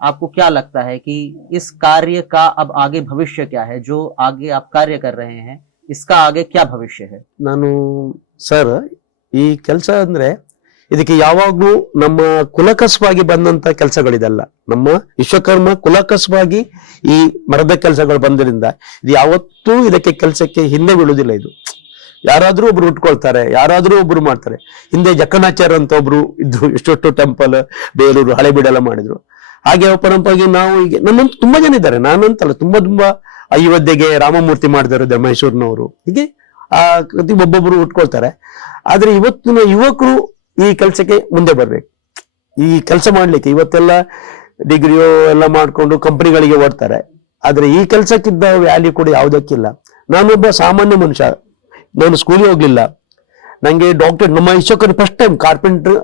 आपको क्या लगता है कि इस कार्य का अब आगे भविष्य क्या है? जो आगे आप कार्य कर रहे हैं, इसका आगे क्या भविष्य है? ನಾನು ಸರ್ ಈ ಕೆಲಸ ಅಂದ್ರೆ ಇದಕ್ಕೆ ಯಾವಾಗ್ಲೂ ನಮ್ಮ ಕುಲಕಸವಾಗಿ ಬಂದಂತ ಕೆಲಸಗಳಿದಲ್ಲ. ನಮ್ಮ ವಿಶ್ವಕರ್ಮ ಕುಲಕಸವಾಗಿ ಈ ಮರದ ಕೆಲಸಗಳು ಬಂದ್ರಿಂದ ಇದು ಯಾವತ್ತೂ ಇದಕ್ಕೆ ಕೆಲಸಕ್ಕೆ ಹಿಂದೆ ಬೀಳುವುದಿಲ್ಲ. ಇದು ಯಾರಾದ್ರೂ ಒಬ್ರು ಉಟ್ಕೊಳ್ತಾರೆ, ಯಾರಾದ್ರೂ ಒಬ್ರು ಮಾಡ್ತಾರೆ. ಹಿಂದೆ ಜಕ್ಕಣಾಚಾರ್ಯ ಅಂತ ಒಬ್ರು ಇದ್ರು, ಎಷ್ಟೊಟ್ಟು ಟೆಂಪಲ್ ಬೇಲೂರು ಹಳೆಬೀಡೆಲ್ಲ ಮಾಡಿದ್ರು. ಹಾಗೆ ಪರಂಪರೆಗೆ ನಾವು ಈಗ ನನ್ನಂತೂ ತುಂಬಾ ಜನ ಇದ್ದಾರೆ, ನಾನಂತಲ್ಲ, ತುಂಬಾ ಅಯೋಧ್ಯೆಗೆ ರಾಮಮೂರ್ತಿ ಮಾಡಿದಾರೆ ಮೈಸೂರಿನವರು. ಹೀಗೆ ಆ ಒಬ್ಬೊಬ್ರು ಉಟ್ಕೊಳ್ತಾರೆ. ಆದ್ರೆ ಇವತ್ತಿನ ಯುವಕರು ಈ ಕೆಲಸಕ್ಕೆ ಮುಂದೆ ಬರ್ಬೇಕು. ಈ ಕೆಲಸ ಮಾಡ್ಲಿಕ್ಕೆ ಇವತ್ತೆಲ್ಲ ಡಿಗ್ರಿಯೋ ಎಲ್ಲ ಮಾಡ್ಕೊಂಡು ಕಂಪನಿಗಳಿಗೆ ಓಡ್ತಾರೆ. ಆದ್ರೆ ಈ ಕೆಲಸಕ್ಕಿದ್ದ ವ್ಯಾಲ್ಯೂ ಕೂಡ ಯಾವುದಕ್ಕಿಲ್ಲ. ನಾನೊಬ್ಬ ಸಾಮಾನ್ಯ ಮನುಷ್ಯ, ನಾನು ಸ್ಕೂಲಿಗೆ ಹೋಗ್ಲಿಲ್ಲ. ನಂಗೆ ಡಾಕ್ಟರ್ ನಮ್ಮ ವಿಶ್ವಕರ್ಮ ಫಸ್ಟ್ ಟೈಮ್ ಕಾರ್ಪೆಂಟರ್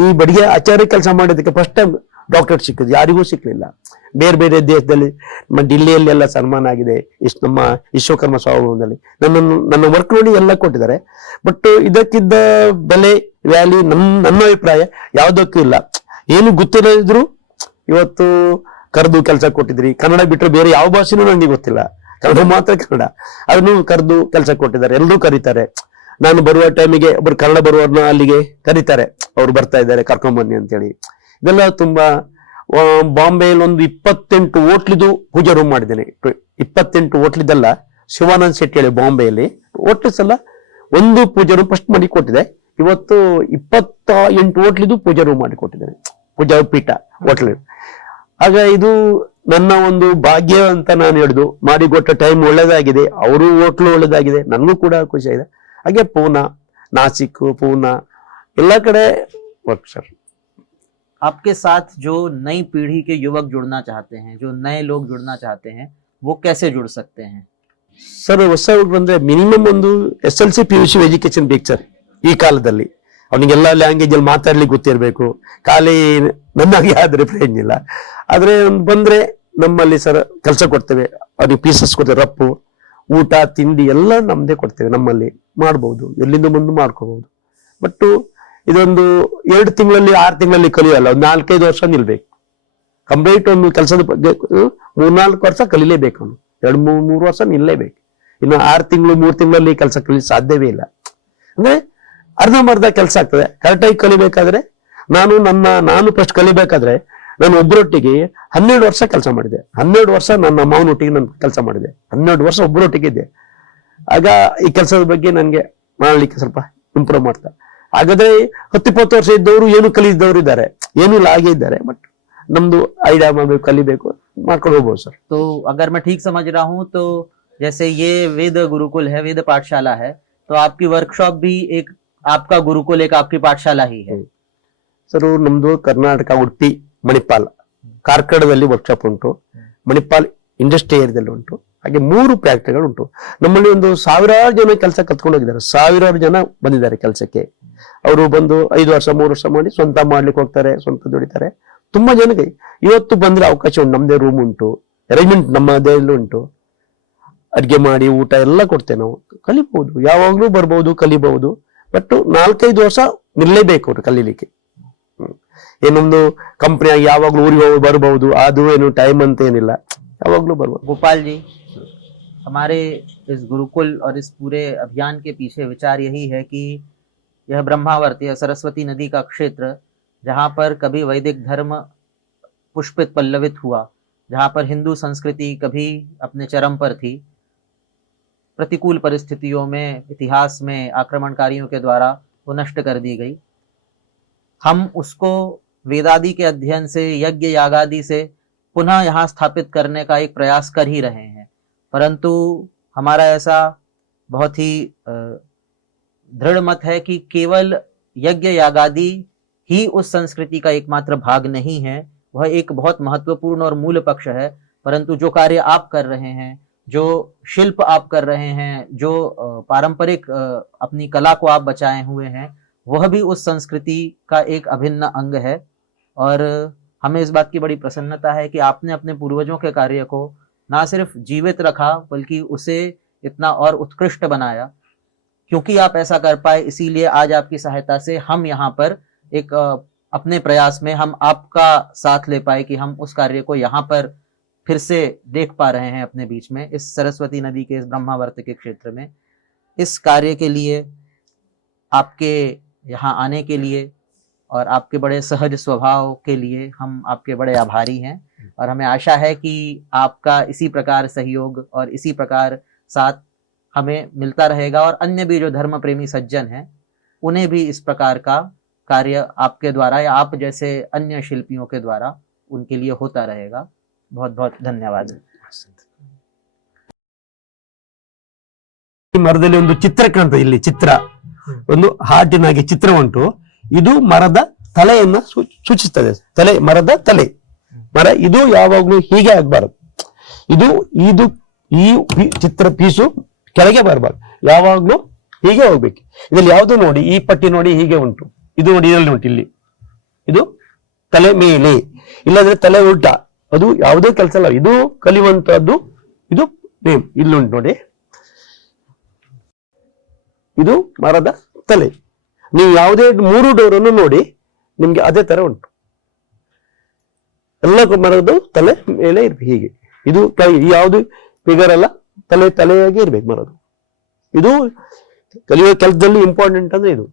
ಈ ಬಡಿಗೆ ಆಚಾರ್ಯ ಕೆಲಸ ಮಾಡೋದಕ್ಕೆ ಫಸ್ಟ್ ಟೈಮ್ ಡಾಕ್ಟರೇಟ್ ಸಿಕ್ಕಿದ್ದು, ಯಾರಿಗೂ ಸಿಕ್ಲಿಲ್ಲ. ಬೇರೆ ಬೇರೆ ದೇಶದಲ್ಲಿ ನಮ್ಮ ಡಿಲ್ಲಿಯಲ್ಲಿ ಎಲ್ಲ ಸನ್ಮಾನ ಆಗಿದೆ, ನಮ್ಮ ವಿಶ್ವಕರ್ಮ ಸ್ವಾವಲಂಬನದಲ್ಲಿ ನನ್ನ ವರ್ಕ್ ನೋಡಿ ಎಲ್ಲ ಕೊಟ್ಟಿದ್ದಾರೆ. ಬಟ್ ಇದಕ್ಕಿದ್ದ ಬೆಲೆ ವ್ಯಾಲ್ಯೂ ನನ್ನ ಅಭಿಪ್ರಾಯ ಯಾವುದಕ್ಕೂ ಇಲ್ಲ. ಏನು ಗೊತ್ತಿಲ್ಲದಿದ್ರು ಇವತ್ತು ಕರೆದು ಕೆಲಸ ಕೊಟ್ಟಿದ್ರಿ. ಕನ್ನಡ ಬಿಟ್ಟರೆ ಬೇರೆ ಯಾವ ಭಾಷೆನೂ ನನಗೆ ಗೊತ್ತಿಲ್ಲ, ಕನ್ನಡ ಮಾತ್ರ ಕನ್ನಡ. ಅದನ್ನು ಕರೆದು ಕೆಲಸ ಕೊಟ್ಟಿದ್ದಾರೆ, ಎಲ್ಲರೂ ಕರೀತಾರೆ. ನಾನು ಬರುವ ಟೈಮಿಗೆ ಒಬ್ರು ಕನ್ನಡ ಬರುವವ್ರನ್ನ ಅಲ್ಲಿಗೆ ಕರೀತಾರೆ, ಅವ್ರು ಬರ್ತಾ ಇದ್ದಾರೆ ಕರ್ಕೊಂಡ್ ಬನ್ನಿ ಅಂತೇಳಿ. ಇದೆಲ್ಲ ತುಂಬಾ ಬಾಂಬೆಯಲ್ಲಿ ಒಂದು 28 ಹೋಟ್ಲಿದು ಪೂಜಾ ರೂಮ್ ಮಾಡಿದ್ದೇನೆ. 28 ಹೋಟ್ಲಿದಲ್ಲ, ಶಿವಾನಂದ್ ಶೆಟ್ಟಿ ಹೇಳಿ ಬಾಂಬೆಯಲ್ಲಿ ಹೋಟ್ಲಿಸ್ ಎಲ್ಲ ಒಂದು ಪೂಜಾ ರೂಮ್ ಫಸ್ಟ್ ಮಾಡಿ ಕೊಟ್ಟಿದೆ. ಇವತ್ತು 28 ಹೋಟ್ಲಿದು ಪೂಜಾ ರೂಮ್ ಮಾಡಿ ಕೊಟ್ಟಿದ್ದೇನೆ, ಪೂಜಾ ಪೀಠ ಹೋಟ್ಲ್. ಆಗ ಇದು ನನ್ನ ಒಂದು ಭಾಗ್ಯ ಅಂತ ನಾನು ಹೇಳಿದು. ಮಾಡಿಕೊಟ್ಟ ಟೈಮ್ ಒಳ್ಳೇದಾಗಿದೆ, ಅವರು ಹೋಟ್ಲು ಒಳ್ಳೇದಾಗಿದೆ, ನನಗೂ ಕೂಡ ಖುಷಿ ಆಗಿದೆ. ಹಾಗೆ ಪೂನಾ, ನಾಸಿಕ್, ಪೂನಾ ಎಲ್ಲ ಕಡೆ ವರ್ಕ್ ಸರ್. आपके साथ जो नई पीढ़ी के युवक जुड़ना चाहते हैं, जो नए लोग जुड़ना चाहते हैं, वो कैसे जुड़ सकते हैं? ಸರ್ ಹೊಸ ಬಂದ್ರೆ ಮಿನಿಮಮ್ ಒಂದು SLC PUC ಎಜುಕೇಶನ್ ಬೇಕು ಸರ್. ಈ ಕಾಲದಲ್ಲಿ ಅವನಿಗೆಲ್ಲ ಲ್ಯಾಂಗ್ವೇಜ್ ಅಲ್ಲಿ ಮಾತಾಡ್ಲಿಕ್ಕೆ ಗೊತ್ತಿರ್ಬೇಕು. ಖಾಲಿ ನನ್ನಾಗೆ ಆದ್ರೆ ಪ್ರಯೋಜನ ಇಲ್ಲ. ಆದ್ರೆ ಬಂದ್ರೆ ನಮ್ಮಲ್ಲಿ ಸರ್ ಕೆಲಸ ಕೊಡ್ತೇವೆ, ಅವ್ರಿಗೆ ಪೀಸಸ್ ಕೊಡ್ತೇವೆ, ರಪ್ಪು, ಊಟ ತಿಂಡಿ ಎಲ್ಲ ನಮ್ದೇ ಕೊಡ್ತೇವೆ. ನಮ್ಮಲ್ಲಿ ಮಾಡ್ಬಹುದು, ಎಲ್ಲಿಂದ ಮುಂದೆ ಮಾಡ್ಕೋಬಹುದು. ಬಟ್ ಇದೊಂದು 2 ತಿಂಗಳಲ್ಲಿ 6 ತಿಂಗಳಲ್ಲಿ ಕಲಿಯಲ್ಲ, ಒಂದು 4-5 ವರ್ಷ ನಿಲ್ಬೇಕು. ಕಂಪ್ಲೀಟ್ ಒಂದು ಕೆಲಸದ ಬಗ್ಗೆ 3-4 ವರ್ಷ ಕಲಿಲೇಬೇಕು. ಅವನು 2-3 ವರ್ಷ ನಿಲ್ಲೇಬೇಕು. ಇನ್ನು 6 ತಿಂಗಳು 3 ತಿಂಗಳಲ್ಲಿ ಕೆಲಸ ಕಲಿಯ ಸಾಧ್ಯವೇ ಇಲ್ಲ. ಅಂದ್ರೆ ಅರ್ಧಂಬರ್ಧ ಕೆಲಸ ಆಗ್ತದೆ. ಕರೆಕ್ಟಾಗಿ ಕಲಿಬೇಕಾದ್ರೆ ನಾನು ಫಸ್ಟ್ ಕಲಿಬೇಕಾದ್ರೆ ನಾನು ಒಬ್ಬರೊಟ್ಟಿಗೆ 12 ವರ್ಷ ಕೆಲಸ ಮಾಡಿದೆ. 12 ವರ್ಷ ನನ್ನ ಅಮ್ಮನೊಟ್ಟಿಗೆ ನಾನು ಕೆಲಸ ಮಾಡಿದೆ. 12 ವರ್ಷ ಒಬ್ಬರೊಟ್ಟಿಗೆ ಇದ್ದೆ. ಆಗ ಈ ಕೆಲಸದ ಬಗ್ಗೆ ನನಗೆ ಮಾಡ್ಲಿಕ್ಕೆ ಸ್ವಲ್ಪ ಇಂಪ್ರೂವ್ ಮಾಡ್ತಾ. ಹಾಗಾದ್ರೆ 10-20 ವರ್ಷ ಇದ್ದವರು ಏನು ಕಲಿದವರು ಇದ್ದಾರೆ, ಏನು ಇಲ್ಲ ಹಾಗೆ ಇದ್ದಾರೆ. ಬಟ್ ನಮ್ದು ಐಡಿಯಾ ಮಾಡ್ಬೇಕು, ಕಲಿಬೇಕು, ಮಾಡ್ಕೊಂಡು ಹೋಗ್ಬೋದು ಸರ್. तो अगर मैं ठीक समझ रहा हूँ तो जैसे ये वेद गुरुकुल है, वेद पाठशाला है, तो आपकी वर्कशॉप भी एक आपका गुरुकुल, एक आपकी पाठशाला ही है. ಸರ್ ನಮ್ದು ಕರ್ನಾಟಕ, ಉಡುಪಿ, ಮಣಿಪಾಲ್, ಕಾರ್ಕಳದಲ್ಲಿ ವರ್ಕ್ಶಾಪ್ ಉಂಟು. ಮಣಿಪಾಲ್ ಇಂಡಸ್ಟ್ರಿ ಏರಿಯಾದಲ್ಲಿ ಉಂಟು. ಹಾಗೆ 3 ಫ್ಯಾಕ್ಟರಿಗಳು ಉಂಟು. ನಮ್ಮಲ್ಲಿ ಒಂದು 1000 ಜನ ಕೆಲಸ ಕತ್ಕೊಂಡು ಹೋಗಿದ್ದಾರೆ. 1000 ಜನ ಬಂದಿದ್ದಾರೆ ಕೆಲಸಕ್ಕೆ. ಅವರು ಬಂದು 5 ವರ್ಷ 3 ವರ್ಷ ಮಾಡಿ ಸ್ವಂತ ಮಾಡ್ಲಿಕ್ಕೆ ಹೋಗ್ತಾರೆ, ಸ್ವಂತ ದುಡಿತಾರೆ. ತುಂಬಾ ಜನಕ್ಕೆ ಇವತ್ತು ಬಂದ್ರೆ ಅವಕಾಶ ಉಂಟು. ನಮ್ದೇ ರೂಮ್ ಉಂಟು, ಅರೇಂಜ್ಮೆಂಟ್ ನಮ್ಮದೇ ಉಂಟು. ಅಡ್ಗೆ ಮಾಡಿ ಊಟ ಎಲ್ಲ ಕೊಡ್ತೇವೆ ನಾವು. ಕಲಿಬಹುದು, ಯಾವಾಗ್ಲೂ ಬರ್ಬಹುದು, ಕಲಿಬಹುದು. ಬಟ್ 4-5 ವರ್ಷ ನಿಲ್ಲೇಬೇಕು ಅವ್ರು ಕಲೀಲಿಕ್ಕೆ. ಏನೊಂದು ಕಂಪ್ನಿಯಾಗಿ ಯಾವಾಗ್ಲೂ ಊರಿಗೆ ಹೋಗಿ ಬರ್ಬಹುದು, ಅದು ಏನು ಟೈಮ್ ಅಂತ ಏನಿಲ್ಲ, ಯಾವಾಗ್ಲೂ ಬರ್ಬೋದು. गोपाल जी, हमारे इस गुरुकुल और इस पूरे अभियान के पीछे विचार यही है कि यह ब्रह्मावर्त, यह सरस्वती नदी का क्षेत्र, जहाँ पर कभी वैदिक धर्म पुष्पित पल्लवित हुआ, जहाँ पर हिंदू संस्कृति कभी अपने चरम पर थी, प्रतिकूल परिस्थितियों में, इतिहास में आक्रमणकारियों के द्वारा वो नष्ट कर दी गई. हम उसको वेदादि के अध्ययन से, यज्ञ यागादि से पुनः यहाँ स्थापित करने का एक प्रयास कर ही रहे हैं. परंतु हमारा ऐसा बहुत ही दृढ़ मत है कि केवल यज्ञ यागादि ही उस संस्कृति का एकमात्र भाग नहीं है. वह एक बहुत महत्वपूर्ण और मूल पक्ष है. परंतु जो कार्य आप कर रहे हैं, जो शिल्प आप कर रहे हैं, जो पारंपरिक अपनी कला को आप बचाए हुए हैं, वह भी उस संस्कृति का एक अभिन्न अंग है। और हमें इस बात की बड़ी प्रसन्नता है कि आपने अपने पूर्वजों के कार्य को ना सिर्फ जीवित रखा बल्कि उसे इतना और उत्कृष्ट बनाया। क्योंकि आप ऐसा कर पाए, इसीलिए आज आपकी सहायता से हम यहाँ पर एक अपने प्रयास में हम आपका साथ ले पाए कि हम उस कार्य को यहाँ पर फिर से देख पा रहे हैं अपने बीच में, इस सरस्वती नदी के इस ब्रह्मावर्त के क्षेत्र में। इस कार्य के लिए, आपके यहाँ आने के लिए और आपके बड़े सहज स्वभाव के लिए हम आपके बड़े आभारी हैं। और हमें आशा है कि आपका इसी प्रकार सहयोग और इसी प्रकार साथ हमें मिलता रहेगा, और अन्य भी जो धर्म प्रेमी सज्जन हैं उन्हें भी इस प्रकार का कार्य आपके द्वारा या आप जैसे अन्य शिल्पियों के द्वारा उनके लिए होता रहेगा। बहुत बहुत धन्यवाद। ಈ ಮರದಲ್ಲಿ ಒಂದು ಚಿತ್ರ ಕಾಣ್ತದೆ, ಇಲ್ಲಿ ಚಿತ್ರ, ಒಂದು ಹಾರ್ಟಿನಾಗೆ ಚಿತ್ರ ಉಂಟು. ಇದು ಮರದ ತಲೆಯನ್ನ ಸೂಚಿಸ್ತದೆ. ತಲೆ, ಮರದ ತಲೆ. ಮರ ಇದು ಯಾವಾಗ್ಲೂ ಹೀಗೆ ಆಗ್ಬಾರದು. ಇದು ಇದು ಈ ಚಿತ್ರ ಪೀಸು ಕೆಳಗೆ ಬರಬಾರ್ದು, ಯಾವಾಗ್ಲೂ ಹೀಗೆ ಹೋಗ್ಬೇಕು. ಇದ್ರಲ್ಲಿ ಯಾವ್ದು ನೋಡಿ, ಈ ಪಟ್ಟಿ ನೋಡಿ ಹೀಗೆ ಉಂಟು, ಇದು ನೋಡಿ ಇದರಲ್ಲಿ ಉಂಟು, ಇಲ್ಲಿ ಇದು ತಲೆ ಮೇಲೆ, ಇಲ್ಲಾಂದ್ರೆ ತಲೆ ಉಲ್ಟ, ಅದು ಯಾವುದೇ ಕೆಲಸ ಅಲ್ಲ. ಇದು ಕಲಿಯುವಂತಹದ್ದು. ಇದು ನೇಮ್ ಇಲ್ಲಿ ಉಂಟು ನೋಡಿ, ಇದು ಮರದ ತಲೆ. ನೀವು ಯಾವುದೇ 3 ಡೋರನ್ನು ನೋಡಿ ನಿಮ್ಗೆ ಅದೇ ತರ ಉಂಟು. ಎಲ್ಲ ಮರದ್ದು ತಲೆ ಮೇಲೆ ಇರ್ಬೇಕು ಹೀಗೆ. ಇದು ಯಾವುದು ಫಿಗರ್ ಅಲ್ಲ, ತಲೆಯಾಗಿ ಇರ್ಬೇಕು ಮರದು. ಇದು ಕಲಿಯುವ ಕೆಲಸದಲ್ಲಿ ಇಂಪಾರ್ಟೆಂಟ್ ಅಂದ್ರೆ ಇದು.